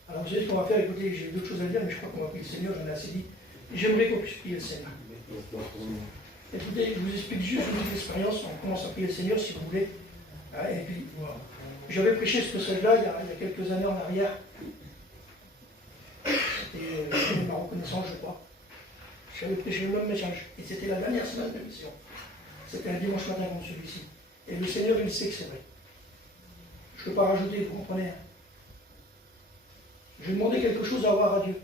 Alors vous savez ce qu'on va faire, écoutez, j'ai d'autres choses à dire, mais je crois qu'on va prier le Seigneur, j'en ai assez dit. Et j'aimerais qu'on puisse prier le Seigneur. Écoutez, je vous explique juste une petite expérience, on commence à prier le Seigneur si vous voulez. Et puis, voilà. J'avais prêché ce message-là il y a quelques années en arrière. C'était ma reconnaissance, je crois. J'avais prêché le même message. Et c'était la dernière semaine de mission. C'était un dimanche matin comme celui-ci. Et le Seigneur, il sait que c'est vrai. Je ne peux pas rajouter, vous comprenez. Je demandais quelque chose à avoir à Dieu.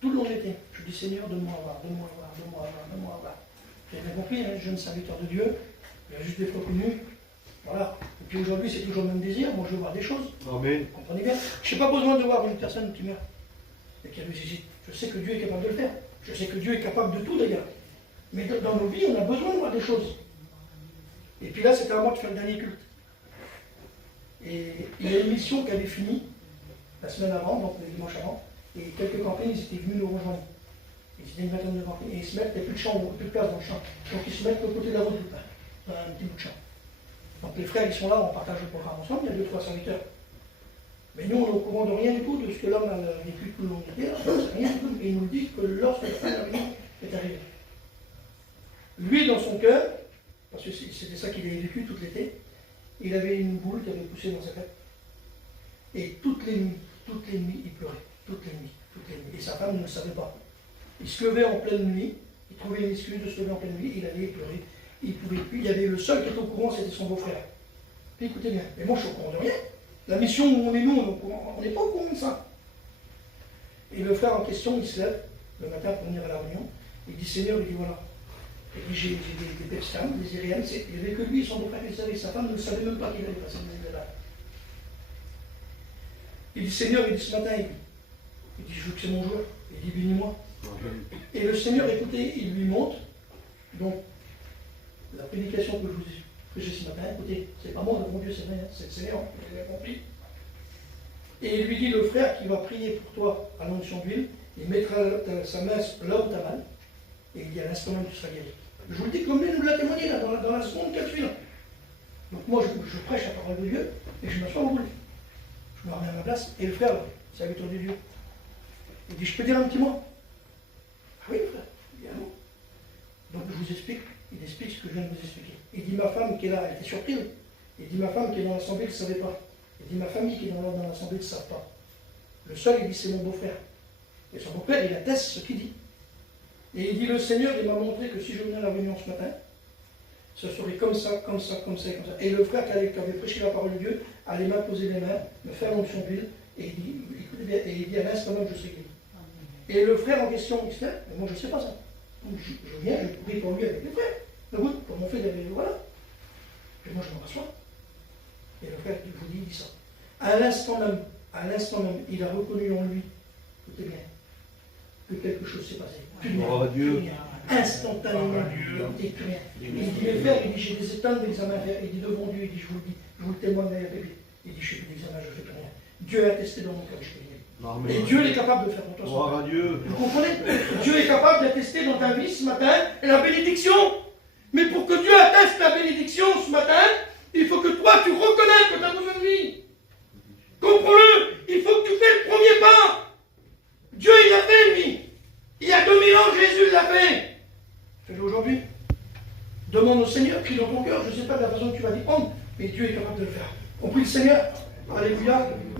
Tout le long de l'été. Je dis Seigneur, donne-moi à voir, donne-moi à voir, donne-moi à voir, donne-moi à voir. J'ai bien compris, hein, jeune serviteur de Dieu. Il y a juste des fois connus. Voilà. Et puis aujourd'hui, c'est toujours le même désir. Moi, je veux voir des choses. Amen. Vous comprenez bien? Je n'ai pas besoin de voir une personne qui meurt et qui a hésite. Je sais que Dieu est capable de le faire. Je sais que Dieu est capable de tout d'ailleurs. Mais dans nos vies, on a besoin de voir des choses. Et puis là, c'était à moi de faire le dernier culte. Et il y a une mission qui avait fini la semaine avant, donc le dimanche avant, et quelques campagnes, ils étaient venus nous rejoindre. Ils étaient une vingtaine de campagnes, et ils se mettent, il n'y a plus de champ, plus de place dans le champ. Donc ils se mettent de côté de la route, dans un petit bout de champ. Donc les frères, ils sont là, on partage le programme ensemble, il y a 2-3 serviteurs. Mais nous, on est au courant de rien du tout, de ce que l'homme a vécu tout le long de l'été, on ne sait rien du tout, et il nous dit que lorsque la fin de la réunion est arrivée. Lui, dans son cœur, parce que c'était ça qu'il avait vécu tout l'été, il avait une boule qui avait poussé dans sa tête. Et toutes les nuits, il pleurait. Toutes les nuits. Et sa femme ne le savait pas. Il se levait en pleine nuit, il trouvait une excuse de se lever en pleine nuit, il allait pleurer. Il pouvait plus. Il y avait le seul qui était au courant, c'était son beau-frère. Puis écoutez bien, mais moi je suis au courant de rien. La mission où on est nous, on n'est pas au courant de ça. Et le frère en question, il se lève le matin pour venir à la réunion. Il dit Seigneur, il dit voilà. Et puis j'ai des belles femmes, des Iréennes, il n'y avait que lui et son beau-frère qui le savait. Sa femme ne savait même pas qu'il allait passer des là. Il dit Seigneur, il dit ce matin, il dit je veux que c'est mon jour. Il dit bénis-moi. Et le Seigneur, écoutez, il lui montre. Donc, la prédication que je vous ai prêchée ce matin, écoutez, c'est pas moi, mon Dieu, c'est vrai, c'est le Seigneur, il a compris. Et il lui dit, le frère qui va prier pour toi à l'onction d'huile, il mettra sa main là où tu as mal, et il dit à l'instant même tu seras guéri. Je vous le dis comme lui nous l'a témoigné là, dans la seconde qu'elle suit là. Donc moi je prêche la parole de Dieu, et je m'assois au bout. Je me remets à ma place, et le frère, c'est avec de Dieu. Il dit, je peux dire un petit mot? Ah oui, frère, il dit un mot. Donc je vous explique. Il explique ce que je viens de vous expliquer. Il dit ma femme qui est là, elle était surprise. Il dit ma femme qui est dans l'assemblée ne savait pas. Il dit ma famille qui est dans l'assemblée ne savent pas. Le seul, il dit c'est mon beau-frère. Et son beau-père, il atteste ce qu'il dit. Et il dit le Seigneur, il m'a montré que si je venais à la réunion ce matin, ce serait comme ça, comme ça, comme ça et comme ça. Et le frère qui avait prêché la parole de Dieu allait m'imposer les mains, me faire l'onction d'huile, et il dit, écoutez bien, et il dit à l'instant même je serai guéri. Et le frère en question, il se lève, mais moi je ne sais pas ça. Donc je viens, je prie pour lui avec les frères. Mais oui, pour mon fait, voilà. Et moi je me rassois. Et le frère, je vous dis, il dit ça. À l'instant même, il a reconnu en lui, écoutez bien, que quelque chose s'est passé. Gloire à Dieu. Instantanément, écoutez, plus rien. Il dit, mes frères, il dit, j'ai des tonnes d'examens à faire. Il dit, devant Dieu, il dit, je vous le dis, je vous le témoigne derrière bébé. Il dit, je fais plus d'examen, je fais plus rien. Dieu a attesté dans mon cœur, je fais rien. Amen. Et Dieu est capable de faire pour toi. Gloire à Dieu. Vous comprenez? Dieu est capable d'attester dans ta vie ce matin la bénédiction. Mais pour que Dieu atteste la bénédiction ce matin, il faut que toi tu reconnaisses demande au Seigneur, crie dans ton cœur, je ne sais pas de la façon que tu vas répondre, mais Dieu est capable de le faire. On prie le Seigneur. Alléluia.